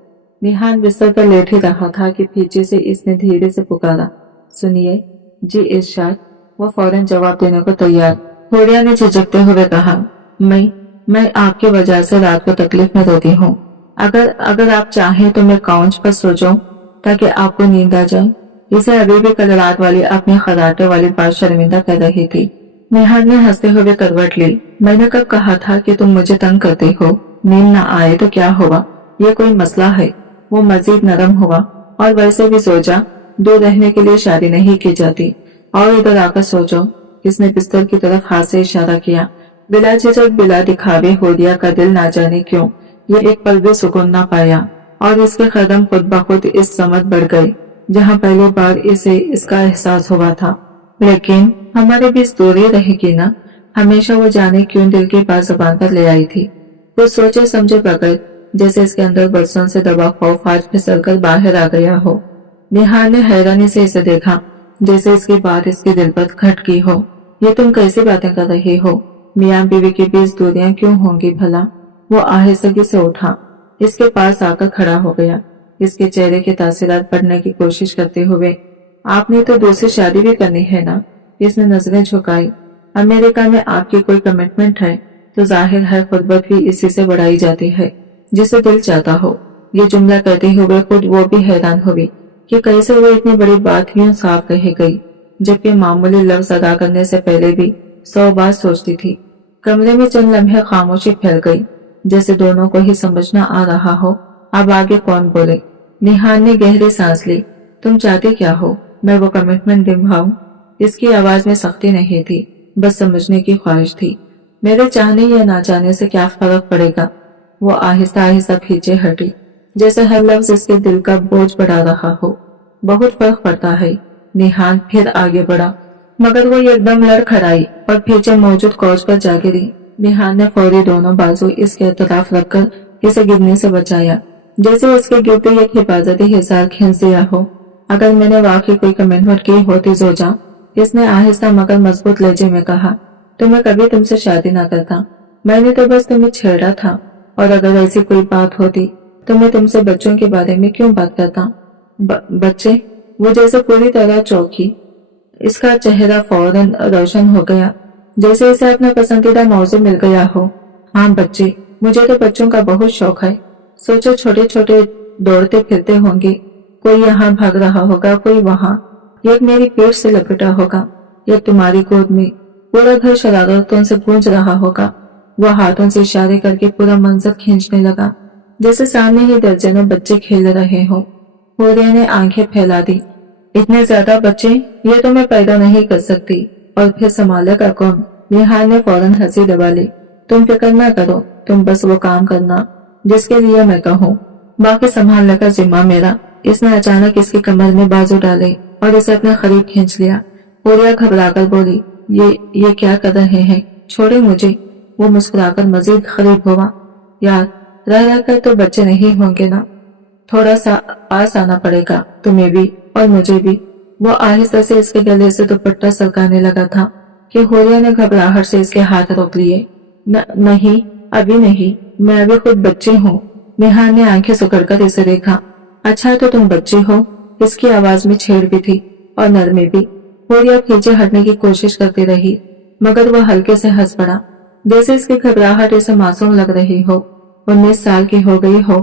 निहान बिस्तर पर लेट ही रहा था कि पीछे से इसने धीरे से पुकारा, सुनिए। जी इरशाद। वो फौरन जवाब देने को तैयार। हुरिया ने झिझकते हुए कहा, मैं आपकी वजह से रात को तकलीफ में रहती हूँ। अगर आप चाहें तो मैं काउच पर सो जाऊं ताकि आपको नींद आ जाए। इसे अभी भी कल रात वाली अपनी खराटे वाली बात शर्मिंदा कर रही थी। निहान ने हंसते हुए करवट ली। मैंने कब कहा था कि तुम मुझे तंग करते हो? नींद ना आए तो क्या हुआ, ये कोई मसला है? वो मजीद नरम हुआ। और वैसे भी सोचा, दूर रहने के लिए शादी नहीं की जाती। और इधर आकर सो जाओ। इसने बिस्तर की तरफ हाथ से इशारा किया। बिला झिझक, बिला दिखावे हुरिया का दिल ना जाने क्यों ये एक पल भी सुकून ना पाया और इसके कदम खुद ब खुद इस समत बढ़ गए जहाँ पहली बार इसे इसका एहसास हुआ था। लेकिन हमारे बीच दूरी रहेगी ना, हमेशा वो जाने क्यों दिल की बात जुबान पर ले आई थी। वो सोचे समझे बगैर, जैसे इसके अंदर बरसों से दबा खौफ आज फिसल कर बाहर आ गया हो। निहार ने हैरानी से इसे देखा, जैसे इसकी बात इसके दिल पर खटकी हो। ये तुम कैसी बातें कर रही हो? मियाँ बीवी के बीच दूरियां क्यों होंगी भला? वो आहिस्तगी से उठा, इसके पास आकर खड़ा हो गया, इसके चेहरे के तासीरात पढ़ने की कोशिश करते हुए। आपने तो दूसरी शादी भी करनी है ना? इसने नजरें झुकाई। अमेरिका में आपकी कोई कमिटमेंट है तो जाहिर है खुतबत भी इसी से बढ़ाई जाती है, जिसे दिल चाहता हो। ये जुमला कहते हुए खुद वो भी हैरान हुई कि कैसे वो इतनी बड़ी बात यूं साफ कही गई, जबकि मामूली लफ्ज अदा करने से पहले भी 100 बार सोचती थी। कमरे में चंद लम्हे खामोशी फैल गई, जैसे दोनों को ही समझना आ रहा हो अब आगे कौन बोले। निहान ने गहरी सांस ली। तुम चाहती क्या हो? मैं वो कमिटमेंट निभाऊं? इसकी आवाज में सख्ती नहीं थी, बस समझने की ख्वाहिश थी। मेरे चाहने या ना चाहने से क्या फर्क पड़ेगा? वो आहिस्ता आहिस्ता पीछे हटी, जैसे हर लफ्ज इसके दिल का बोझ बढ़ा रहा हो। बहुत फर्क पड़ता है। निहान फिर आगे बढ़ा, मगर वो एकदम लड़खड़ाई और पीछे मौजूद कोच पर जा गिरी। निहान ने फौरी दोनों बाजू इसके तरफ रखकर इसे गिरने से बचाया, जैसे इसके गिरते एक हिफाजती हिसार खींच दिया हो। अगर मैंने वाकई कोई कमिटमेंट की होती जोजा, इसने आहिस्ता मगर मजबूत लहजे में कहा, तो मैं कभी तुमसे शादी ना करता। मैंने तो बस तुम्हें छेड़ा था, और अगर ऐसी कोई बात होती तो मैं तुमसे बच्चों के बारे में क्यों बात करता? बच्चे? वो जैसे पूरी तरह चौंकी। इसका चेहरा फौरन रोशन हो गया, जैसे इसे अपना पसंदीदा मौजू मिल गया हो। हाँ बच्चे, मुझे तो बच्चों का बहुत शौक है। सोचो, छोटे छोटे दौड़ते फिरते होंगे, कोई यहाँ भाग रहा होगा, कोई वहाँ, एक मेरी पेट से लपेटा होगा, एक तुम्हारी गोद में। पूरा घर शरारतों से गूंज रहा होगा। वह हाथों से इशारे करके पूरा मंजर खींचने लगा, जैसे सामने ही दर्जनों बच्चे खेल रहे हो। होरिया ने आंखें फैला दी। इतने ज्यादा बच्चे? ये तो मैं पैदा नहीं कर सकती, और फिर संभालेगा कौन? निहाल ने फौरन हंसी दबा ली। तुम फिक्र ना करो, तुम बस वो काम करना जिसके लिए मैं कहूँ, बाकी संभालने का जिम्मा मेरा। इसने अचानक इसकी कमर में बाजू डाले और इसे अपने करीब खींच लिया। होरिया घबराकर बोली, ये क्या कर रहे हैं? छोड़े मुझे। वो मुस्कुराकर मजीद करीब हुआ। यार, रह कर तो बच्चे नहीं होंगे ना, थोड़ा सा पास आना पड़ेगा तुम्हें भी और मुझे भी। वो आहिस्ता से इसके गले से दुपट्टा सरकाने लगा था कि होरिया ने घबराहट से इसके हाथ रोक लिए। नहीं, अभी नहीं, मैं अभी खुद बच्ची हूँ। निहान ने आंखें सुकड़कर इसे देखा। अच्छा तो तुम बच्ची हो? इसकी आवाज में छेड़ भी थी और नरमी भी। होरिया पीछे हटने की कोशिश करती रही, मगर वह हल्के से हंस पड़ा, जैसे इसकी घबराहट इसे मासूम लग रही हो। 19 साल की हो गई हो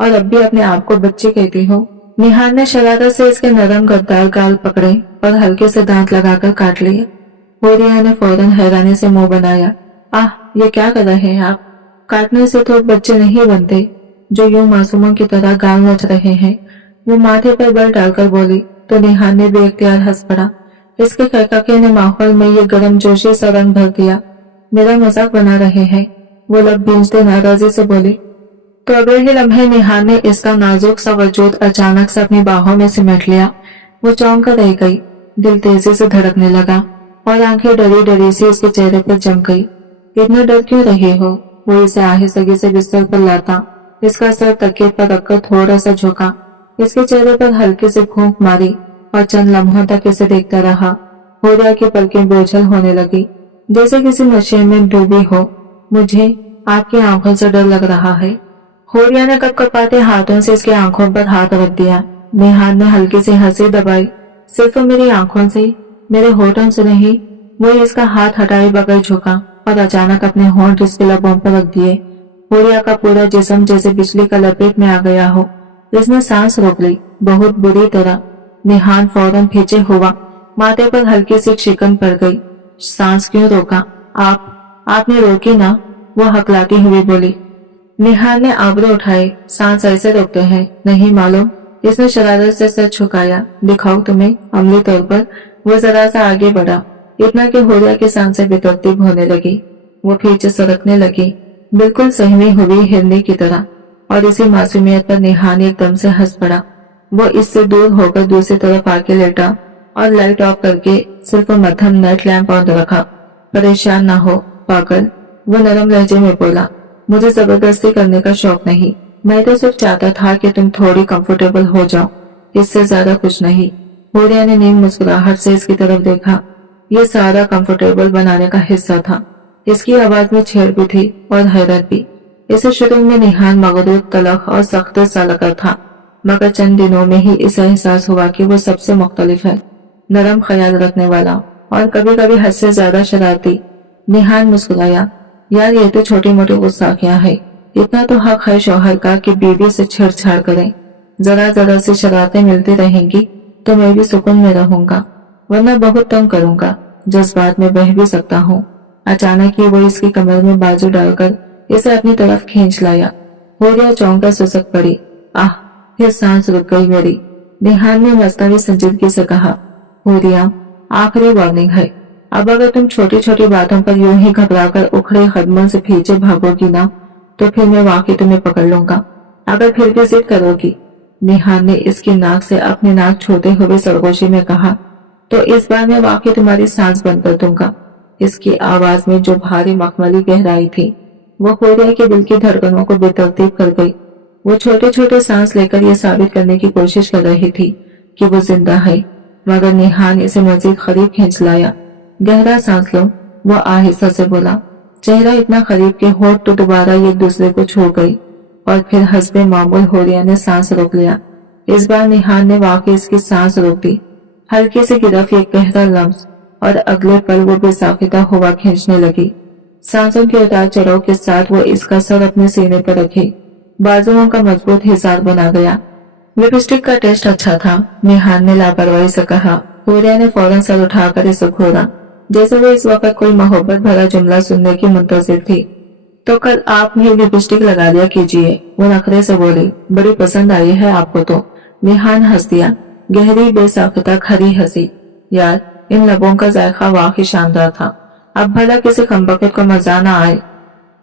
और अब भी अपने आप को बच्ची कहती हो। निहान ने शरारत से इसके नरम गद्दार गाल पकड़े और हल्के से दांत लगाकर काट लिए। होरिया ने फौरन हैरानी से मुंह बनाया। आह, ये क्या कर रहे हैं आप? काटने से तो बच्चे नहीं बनते जो यूं मासूमों की तरह गाल नोच रहे हैं। वो माथे पर बल डालकर बोली तो निहान ने बेख्तियार हंस पड़ा। इसके कहकाके ने माहौल में ये गर्म जोशी सा रंग भर दिया। मेरा मजाक बना रहे हैं, वो लब भींचते नाराजी से बोली। तो अगले ही लम्हे निहान ने इसका नाजुक सा वजूद अचानक से अपनी बाहों में सिमट लिया। वो चौंक कर रह गई, दिल तेजी से धड़कने लगा और आंखें डरी डरी सी उसके चेहरे पर जम गई। इतना डर क्यों रहे हो? वो इसे आहिस्तगी से बिस्तर पर लाता, इसका सर तकिए पर रखकर थोड़ा सा झुका, इसके चेहरे पर हल्की से फूंक मारी और चंद लम्हों तक इसे देखता रहा। होरिया की पलकें बोझल होने लगी, जैसे किसी नशे में डूबी हो। मुझे आपकी आंखों से डर लग रहा है। होरिया ने कपकपाते हाथों से इसकी आंखों पर हाथ रख दिया। निहान ने हल्की सी हंसी दबाई। सिर्फ मेरी आंखों से, मेरे होठों से नहीं। वो इसका हाथ हटाए बगैर झुका और अचानक अपने होंठ इसके लबों पर रख दिए। होरिया का पूरा जिस्म जैसे बिजली का लपेट में आ गया हो। इसने सांस रोक ली, बहुत बुरी तरह। निहान फौरन पीछे हुआ, माथे पर हल्की सी शिकन पड़ गई। सांस क्यों रोका? आपने रोकी ना, वो हकलाती हुई बोली। निहान ने आंवरे उठाए। सांस ऐसे रोकते हैं, नहीं मालूम? इसने शरारत से सर झुकाया। दिखाऊं तुम्हें? अमली तौर पर वो जरा सा आगे बढ़ा, इतना कि होरिया की सांसें बेतरतीब होने लगी। वो पीछे सरकने लगी, बिल्कुल सहमी हुई हिरनी की तरह, और इसी मासूमियत पर निहान एकदम से हंस पड़ा। वो इससे दूर होकर दूसरी तरफ आके लेटा और लाइट ऑफ करके सिर्फ मध्यम नाइट लैंप ऑन रखा। परेशान ना हो पागल, वो नरम लहजे में बोला। मुझे जबरदस्ती करने का शौक नहीं, मैं तो सिर्फ चाहता था कि तुम थोड़ी कंफर्टेबल हो जाओ, इससे ज्यादा कुछ नहीं। होरिया ने नीम मुस्कुराहट से इसकी तरफ देखा। ये सारा कंफर्टेबल बनाने का हिस्सा था। इसकी आवाज में छेड़ भी थी और हैरत भी। इसे शुरू में निहान मगरूर, तलख और सख्त सा लगा था, मगर चंद दिनों में ही इसे एहसास हुआ कि वो सबसे मुख्तलिफ है, नरम ख्याल रखने वाला और कभी कभी हद से ज्यादा शरारती। निहान मुस्कुराया। यार, ये तो छोटी मोटी गुस्साखियां है, इतना तो हक है शौहर का कि बीवी से छेड़छाड़ करें। जरा जरा से शरारतें मिलती रहेंगी तो मैं भी सुकून में रहूंगा, वरना बहुत तंग करूंगा, जज्बात में बह भी सकता हूँ। अचानक ही वो इसकी कमर में बाजू डालकर इसे अपनी तरफ खींच लाया। होरिया चौंक कर सुसक पड़ी। आह, फिर सांस रुक गई मेरी। निहान ने मस्तवी संजीदगी से कहा। होरिया, आखिरी वार्निंग है, अब अगर तुम छोटी छोटी बातों पर यूं ही घबराकर उखड़े कदमों से पीछे भागोगी ना, तो फिर मैं वाकई तुम्हें पकड़ लूंगा। अगर फिर भी जिद करोगी, निहान ने इसकी नाक से अपनी नाक छूते हुए सरगोशी में कहा, तो इस बार मैं वाकई तुम्हारी सांस बंद कर दूंगा। इसकी आवाज में जो भारी मखमली गहराई थी, वो होरिया के दिल की धड़कनों को बेतरतीब कर गई। वो छोटे छोटे सांस लेकर ये साबित करने की कोशिश कर रही थी कि वो जिंदा है, मगर निहान इसे मजीद करीब खींच लाया। गहरा सांस लो, वो आहिस्ता से बोला। चेहरा इतना करीब के होठ तो दोबारा एक दूसरे को छू गई और फिर हस्बे मामूल होरिया ने सांस रोक लिया। इस बार निहान ने वाकई इसकी सांस रोक दी। हल्की से गिरफ एक गहरा लम्स और अगले पल वो बेसाख्ता हुआ खींचने लगी। सांसों के उतार चढ़ाव के साथ वो इसका सर अपने सीने पर रखी, बाजुओं का मजबूत हिसार बना गया। लिपस्टिक का टेस्ट अच्छा था, निहान ने लापरवाही से कहा। होरिया ने फौरन सर उठाकर इसे घूरा, जैसे वो इस वक्त कोई मोहब्बत भरा जुमला सुनने की मुंतजिर थी। तो कल आप भी लिपस्टिक लगा लिया कीजिए, वो नखरे से बोली। बड़ी पसंद आई है आपको तो। निहान हंस दिया, गहरी बेसाख्ता खरी हंसी। यार, इन लबों का जायका वाकई शानदार था, अब भला किसी कमबख्त को मजा न आए।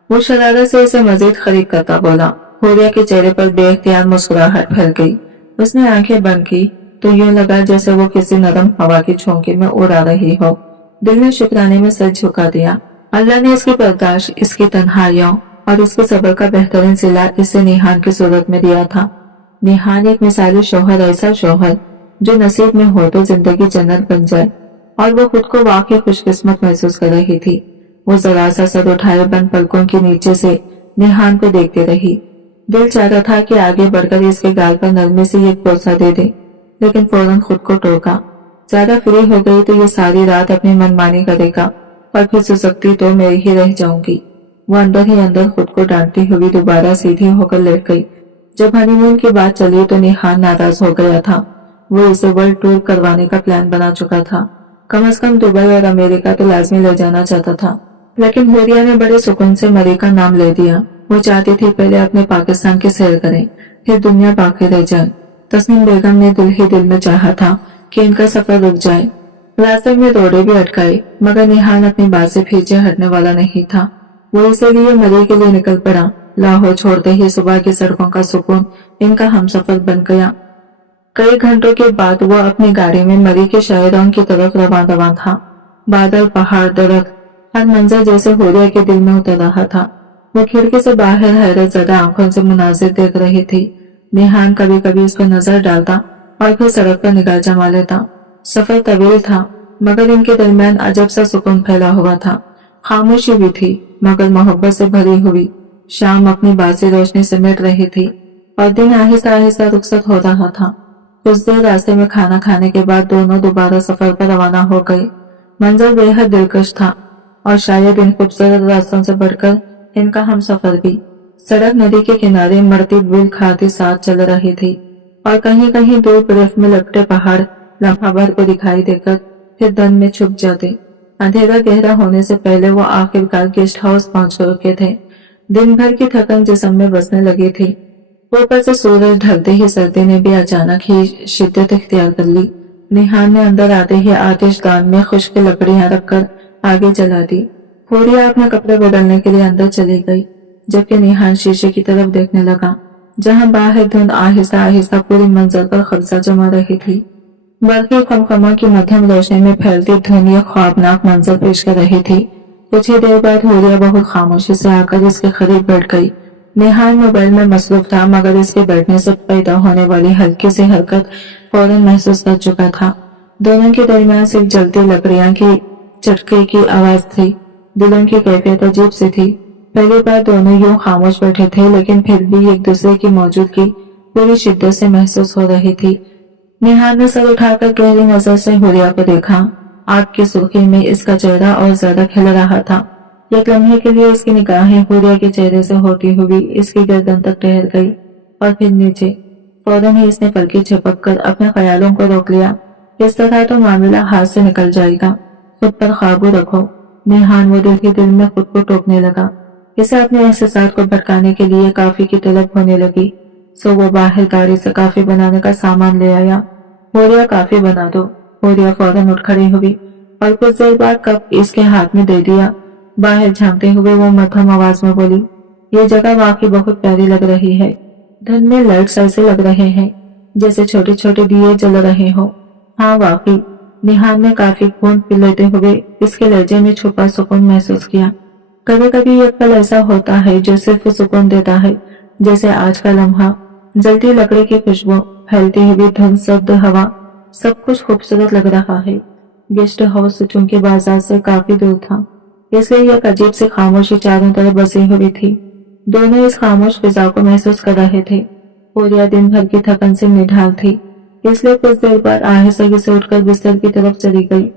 वो शरारत से इसे मजीद खरीद करता बोला। होरिया के चेहरे पर बेख्तियार मुस्कुराहट फैल गई। उसने आंखें बंद की तो यूं लगा जैसे वो किसी नरम हवा की झोंके में उड़ा रही हो। दिल ने शुक्राने में सर झुका दिया। अल्लाह ने इसकी बर्दाश्त, इसकी तन्हाइयों और इसके सब्र का बेहतरीन सिला इसे निहान की सूरत में दिया था। निहान एक मिसाली शौहर, ऐसा शौहर जो नसीब में हो तो जिंदगी जन्नत बन जाए, और वो खुद को वाकई खुशकिस्मत महसूस कर रही थी। वो जरा सा सर उठाए बंद पलकों के नीचे से निहान को देखते रही। दिल चाहता था कि आगे बढ़कर इसके गाल पर नरमी से एक बोसा दे दे, लेकिन फौरन खुद को टोका। ज्यादा फ्री हो गई तो ये सारी रात अपनी मनमानी करेगा और फिर सुसकती तो मैं ही रह जाऊंगी। वो अंदर ही अंदर खुद को डांटती हुई दोबारा सीधी होकर लेट गई। जब हनीमून की बात चली तो निहान नाराज हो गया था। वो इसे वर्ल्ड टूर करवाने का प्लान बना चुका था। कम से कम दुबई और अमेरिका तो लाजमी ले जाना चाहता था, लेकिन हुरिया ने बड़े सुकून से मरी का नाम ले दिया। वो चाहती थी पहले अपने पाकिस्तान की सैर करें, फिर दुनिया बाकी रह जाए। तस्नीम बेगम ने दिल ही दिल में चाहा था कि इनका सफर रुक जाए। रास्ते में रोड़े भी अटकाए, मगर निहान अपनी बात से पीछे हटने वाला नहीं था। वो इसीलिए मरी के लिए निकल पड़ा। लाहौर छोड़ते ही सुबह की सड़कों का सुकून इनका हमसफर बन गया। कई घंटों के बाद वो अपनी गाड़ी में मरी के शायरों की तरफ रवाना था। बादल, पहाड़, दरख्त, हर मंजर जैसे हुरिया के दिल में उतर रहा था। वो खिड़की से बाहर हैरत ज़दा आंखों से मुनाजिर देख रही थी। निहान कभी कभी उस पर नजर डालता और फिर सड़क पर निगाह जमा लेता। सफर तवील था, मगर इनके दरमियान अजब सा सुकून फैला हुआ था। खामोशी भी थी, मगर मोहब्बत से भरी हुई। शाम अपनी बासी रोशनी समेट रही थी और दिन आहिस्ता आहिस्ता रुखसत हो रहा था। कुछ देर रास्ते में खाना खाने के बाद दोनों दोबारा सफर पर रवाना हो गए। मंजर बेहद दिलकश था और शायद इन खूबसूरत रास्तों से बढ़कर इनका हम सफर भी। सड़क नदी के किनारे मरती बिल खाती साथ चल रही थी और कहीं कहीं दूर बर्फ में लपटे पहाड़ लम्हा भर को दिखाई देकर फिर दन में छुप जाते। अंधेरा गहरा होने से पहले वो आखिरकार गेस्ट हाउस पहुंच चुके थे। दिन भर की थकन जिस्म में बसने लगी थी। ऊपर से सूरज ढलते ही सर्दी ने भी अचानक ही शिद्दत इख्तियार कर ली। निहान ने अंदर आते ही आतिशदान में खुश्क लकड़ियां रखकर आगे जला दी। हुरिया अपने कपड़े बदलने के लिए अंदर चली गई, जबकि निहान शीशे की तरफ देखने लगा, जहां बाहर धुंध आहिस्ता आहिस्ता पूरी मंजर पर कब्जा जमा रही थी। बल्कि खमखमा की मध्यम रोशनी में फैलती धुन ये ख्वाबनाक मंजर पेश कर रही थी। कुछ ही देर बाद हुरिया बहुत खामोशी से आकर इसके करीब बैठ गई। निहान मोबाइल में मसरूफ था, मगर इसके बैठने से पैदा होने वाली हल्की सी हरकत फौरन महसूस कर चुका था। दोनों के दरमियान सिर्फ जलती लकड़ियां की चटके की आवाज थी। दिलों की कैफियत अजीब सी थी। पहली बार दोनों यूं खामोश बैठे थे, लेकिन फिर भी एक दूसरे की मौजूदगी पूरी शिद्दत से महसूस हो रही थी। निहान ने सर उठाकर गहरी नजर से हुरिया को देखा। आग की सुर्खी में इसका चेहरा और ज्यादा खिल रहा था। एक लम्हे के लिए इसकी निगाहें हुरिया के चेहरे से होती हुई इसकी गर्दन तक ठहर गई और फिर नीचे। फौरन ही इसने पलकें झपक कर अपने ख्यालों को रोक लिया। इस तरह तो मामला हाथ से निकल जाएगा, खुद पर काबू रखो। निहान वो दिल ही दिल में खुद को टोकने लगा। इसे अपने एहसास को भटकाने के लिए काफी की तलब होने लगी। सो वो बाहर गाड़ी से काफी बनाने का सामान ले आया। हुरिया काफी बना दो। हुरिया फौरन उठ खड़ी हुई और कुछ देर बाद कप इसके हाथ में दे दिया। बाहर झांकते हुए वो मध्यम आवाज में बोली, ये जगह वाकई बहुत प्यारी लग रही है। धुन में लाइट्स ऐसे लग रहे हैं जैसे छोटे छोटे दिए जल रहे हो। हाँ वाकई। निहान ने काफी खून पी लेते हुए इसके लहजे में छुपा सुकून महसूस किया। कभी कभी एक पल ऐसा होता है जो सिर्फ सुकून देता है, जैसे आज का लम्हा। जलती लकड़ी की खुशबू, फैलती हुई धुन, शब्द, हवा, सब कुछ खूबसूरत लग रहा है। गेस्ट हाउस चूंकि बाजार से काफी दूर था, इसलिए एक अजीब सी खामोशी चारों तरफ बसी हुई थी। दोनों इस खामोश फिजा को महसूस कर रहे थे। हुरिया दिन भर की थकन से निढाल थी, इसलिए कुछ देर बाद आहिस्ता से उठकर बिस्तर की तरफ चली गई।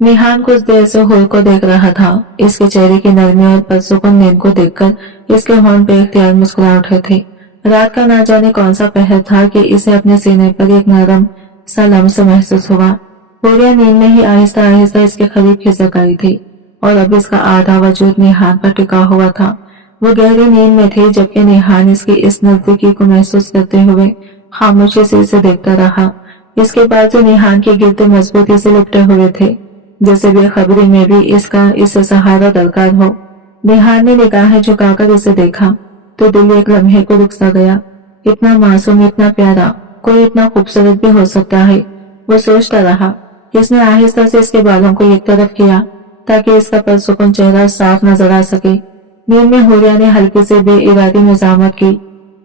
निहान कुछ देर से हुर को देख रहा था। इसके चेहरे की नरमी और पुरसुकून नींद को देखकर इसके होंठ पे इख्तियार मुस्कुरा उठे थे। रात का ना जाने कौन सा पहर था कि इसे अपने सीने पर एक नरम सा लम्स महसूस हुआ। हुरिया नींद में ही आहिस्ता आहिस्ता इसके करीब खिसक आई थी और अब इसका आधा वजूद निहान पर टिका हुआ था। वो गहरी नींद में थी, जबकि निहान इसकी इस नजदीकी को महसूस करते हुए खामोशी से इसे देखता रहा। इसके बाद जो निहान के गिरते मजबूती से लिपटे हुए थे, जैसे बेखबरी में भी इसका इसे सहारा दरकार हो। निहान ने निगाहें झुकाकर इसे देखा तो दिल एक लम्हे को रुक सा गया। इतना मासूम, इतना प्यारा, कोई इतना खूबसूरत भी हो सकता है, वो सोचता रहा। इसने आहिस्ता से इसके बालों को एक तरफ किया ताकि इसका पुरसुकून चेहरा साफ नजर आ सके। नींद में हुरिया ने हल्की से बेइरादी मजामत की,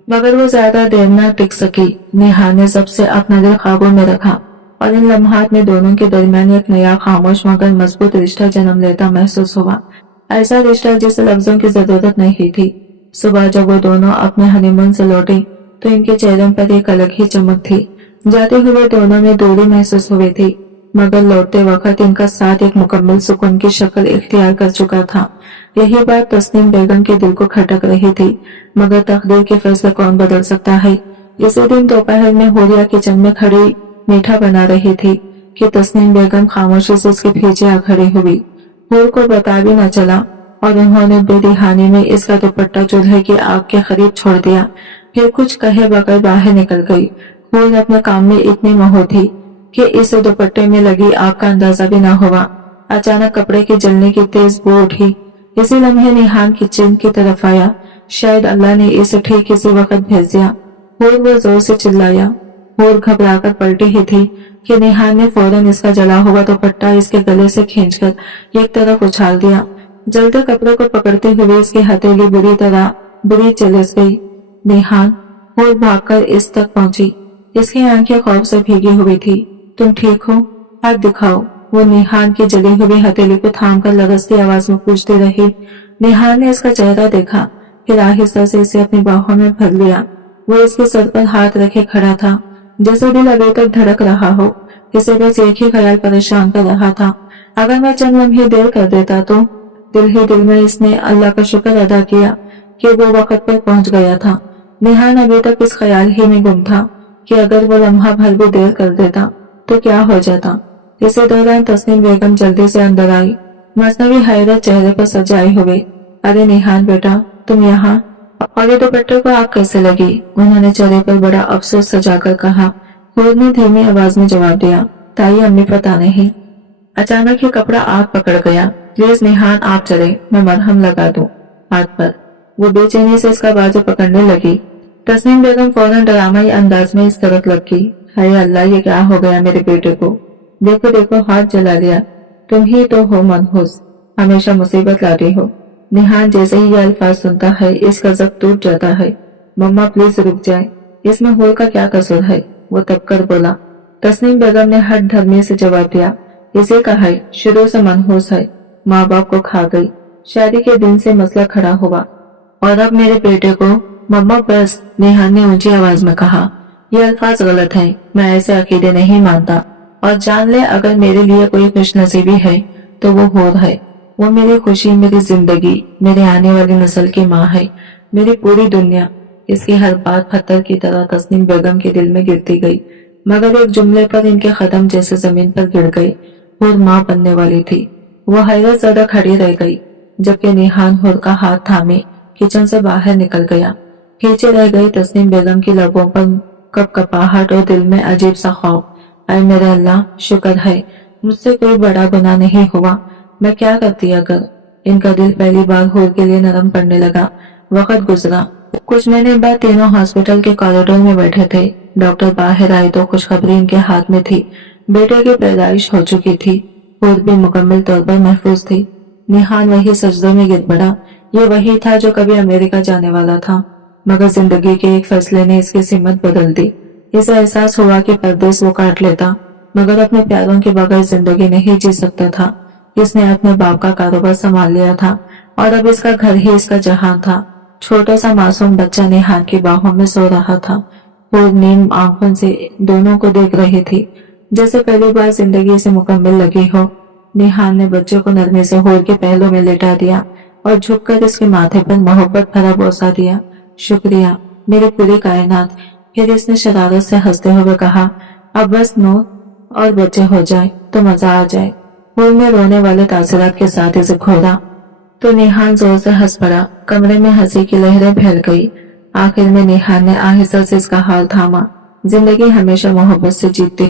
मगर वो ज्यादा देर न टिक सकी। निहान ने सबसे अपना दिल काबू में रखा और इन लम्हात में दोनों के दरमियान एक नया खामोश मगर मजबूत रिश्ता जन्म लेता महसूस हुआ। ऐसा रिश्ता जिसे लफ्जों की जरूरत नहीं थी। सुबह जब वो दोनों अपने हनीमून से लौटे तो इनके चेहरों पर एक अलग ही चमक थी। जाते हुए दोनों में दूरी महसूस हुई थी, मगर लौटते वक्त इनका साथ एक मुकम्मल सुकून की शक्ल इख्तियार कर चुका था। यही बात तस्नीम बेगम के दिल को खटक रही थी, मगर तकदीर के फैसले कौन बदल सकता है। इसी दिन दोपहर में होरिया किचन में खड़ी मीठा बना रही थी कि तस्नीम बेगम खामोशी से उसके पीछे आ खड़ी हुई। हूर को पता भी न चला और उन्होंने बेदिहानी में इसका दुपट्टा चूल्हे की आग के करीब छोड़ दिया। फिर कुछ कहे बगैर बाहर निकल गई। हूर अपने काम में इतनी महो थी कि इस दुपट्टे में लगी आग का अंदाजा भी न हुआ। अचानक कपड़े के जलने की तेज बू उठी। इसी लम्हे निहान किचन की तरफ आया। शायद अल्लाह ने इसे ठीक इसी वक्त भेज दिया। हूर वो जोर से चिल्लाया। हूर घबराकर पलटी ही थी कि निहान ने फौरन इसका जला हुआ दुपट्टा इसके गले से खींचकर एक तरफ उछाल दिया। जलते कपड़े को पकड़ते हुए इसकी हथेली बुरी चलस गई। निहान, हूर भागकर इस तक पहुंची। इसकी आंखें खौफ से भीगी हुई थी। तुम ठीक हो? हाथ दिखाओ। वो निहान की जली हुई हथेली को थामकर लरजती आवाज में पूछती रही। निहान ने इसका चेहरा देखा, फिर आहिस्ता से इसे अपनी बाहों में भर लिया। वो इसके सर पर हाथ रखे खड़ा था, जैसे दिल अभी तक धड़क रहा हो। इसे बस एक ही ख्याल परेशान कर रहा था, अगर मैं चंद लम्हे देर कर देता तो। दिल ही दिल में इसने अल्लाह का शुक्र अदा किया कि वो वक्त पर पहुंच गया था। निहान अभी तक इस ख्याल ही में गुम था कि अगर वो लम्हा भर भी देर कर देता तो क्या हो जाता। इसी दौरान तस्नीम बेगम जल्दी से अंदर आई, मसनवी हैरत चेहरे पर सजाए हुए। अरे निहान बेटा, तुम यहाँ? और ये दुपट्टे को आग कैसे लगी? उन्होंने चेहरे पर बड़ा अफसोस सजाकर कहा। हूर ने धीमी आवाज में जवाब दिया, ताई अम्मी पता नहीं, अचानक ही कपड़ा आग पकड़ गया। प्लीज निहान आप चले, मैं मरहम लगा दूं हाथ पर। वो बेचैनी से इसका बाजू पकड़ने लगी। तस्नीम बेगम फौरन डरामाई अंदाज में इस तरफ लगी। हाय अल्लाह, ये क्या हो गया मेरे बेटे को? देखो देखो, हाथ जला लिया। तुम ही तो हो मनहूस, हमेशा मुसीबत लाती हो। निहान जैसे ही ये अल्फाज सुनता है इसका जब टूट जाता है। मम्मा प्लीज रुक जाए, इसमें हूर का क्या कसूर है? वो तब कर बोला। तस्नीम बेगम ने हट धर्मी से जवाब दिया, इसे का है, शुरू से मनहूस है, माँ बाप को खा गई, शादी के दिन से मसला खड़ा हुआ और अब मेरे बेटे को। मम्मा बस, निहान ने ऊंची आवाज में कहा। ये अल्फाज गलत है, मैं ऐसे अकीदे नहीं मानता। और जान ले, अगर मेरे लिए कोई खुशनसीबी है तो वो हूर है। वो मेरी खुशी, मेरी जिंदगी, मेरे आने वाली नस्ल की माँ है, मेरी पूरी दुनिया। इसकी हर बात पत्थर की तरह तस्नीम बेगम के दिल में गिरती गई, मगर एक जुमले पर इनके कदम जैसे जमीन पर गिर गए। हूर माँ बनने वाली थी। वो हैरत ज़्यादा खड़ी रह गई, जबकि निहान हूर का हाथ थामे किचन से बाहर निकल गया। पीछे रह गई तस्नीम बेगम की लबों पर कपकपाहट और दिल में अजीब सा खौफ। ऐ मेरे अल्लाह, शुक्र है मुझसे कोई बड़ा गुनाह नहीं हुआ। मैं क्या करती अगर? इनका दिल पहली बार हूर के लिए नरम पड़ने लगा। वक्त गुजरा। कुछ महीने बाद तीनों हॉस्पिटल के कॉरिडोर में बैठे थे। डॉक्टर बाहर आए तो खुशखबरी इनके हाथ में थी। बेटे की पैदाइश हो चुकी थी। हूर भी मुकम्मल तौर पर महफूज थी। निहान वही सजदों में गिर पड़ा। ये वही था जो कभी अमेरिका जाने वाला था, मगर जिंदगी के एक फैसले ने इसकी सिमत बदल दी। इसे एहसास हुआ कि परदेश वो काट लेता, मगर अपने प्यारों के बगैर जिंदगी नहीं जी सकता था। इसने अपने बाप का कारोबार संभाल लिया था और अब इसका घर ही इसका जहां था। छोटा सा मासूम बच्चा निहान की बाहों में सो रहा था। वो नीम आंखों से दोनों को देख रही थी, जैसे पहली बार जिंदगी से मुकम्मल लगी हो। निहान ने बच्चे को नरमी से हूर के पहलों में लेटा दिया और झुककर इसके माथे पर मोहब्बत भरा बोसा दिया। शुक्रिया मेरी पूरी कायनात। फिर इसने शरारत से हंसते हुए कहा, अब बस नूर और बच्चे हो जाए तो मजा आ जाए। हूर ने रोने वाले तासरात के साथ इसे खोदा तो निहान जोर से हंस पड़ा। कमरे में हंसी की लहरें फैल गई। आखिर में निहान ने आहिस्ता से इसका हाथ थामा। जिंदगी हमेशा मोहब्बत से जीतती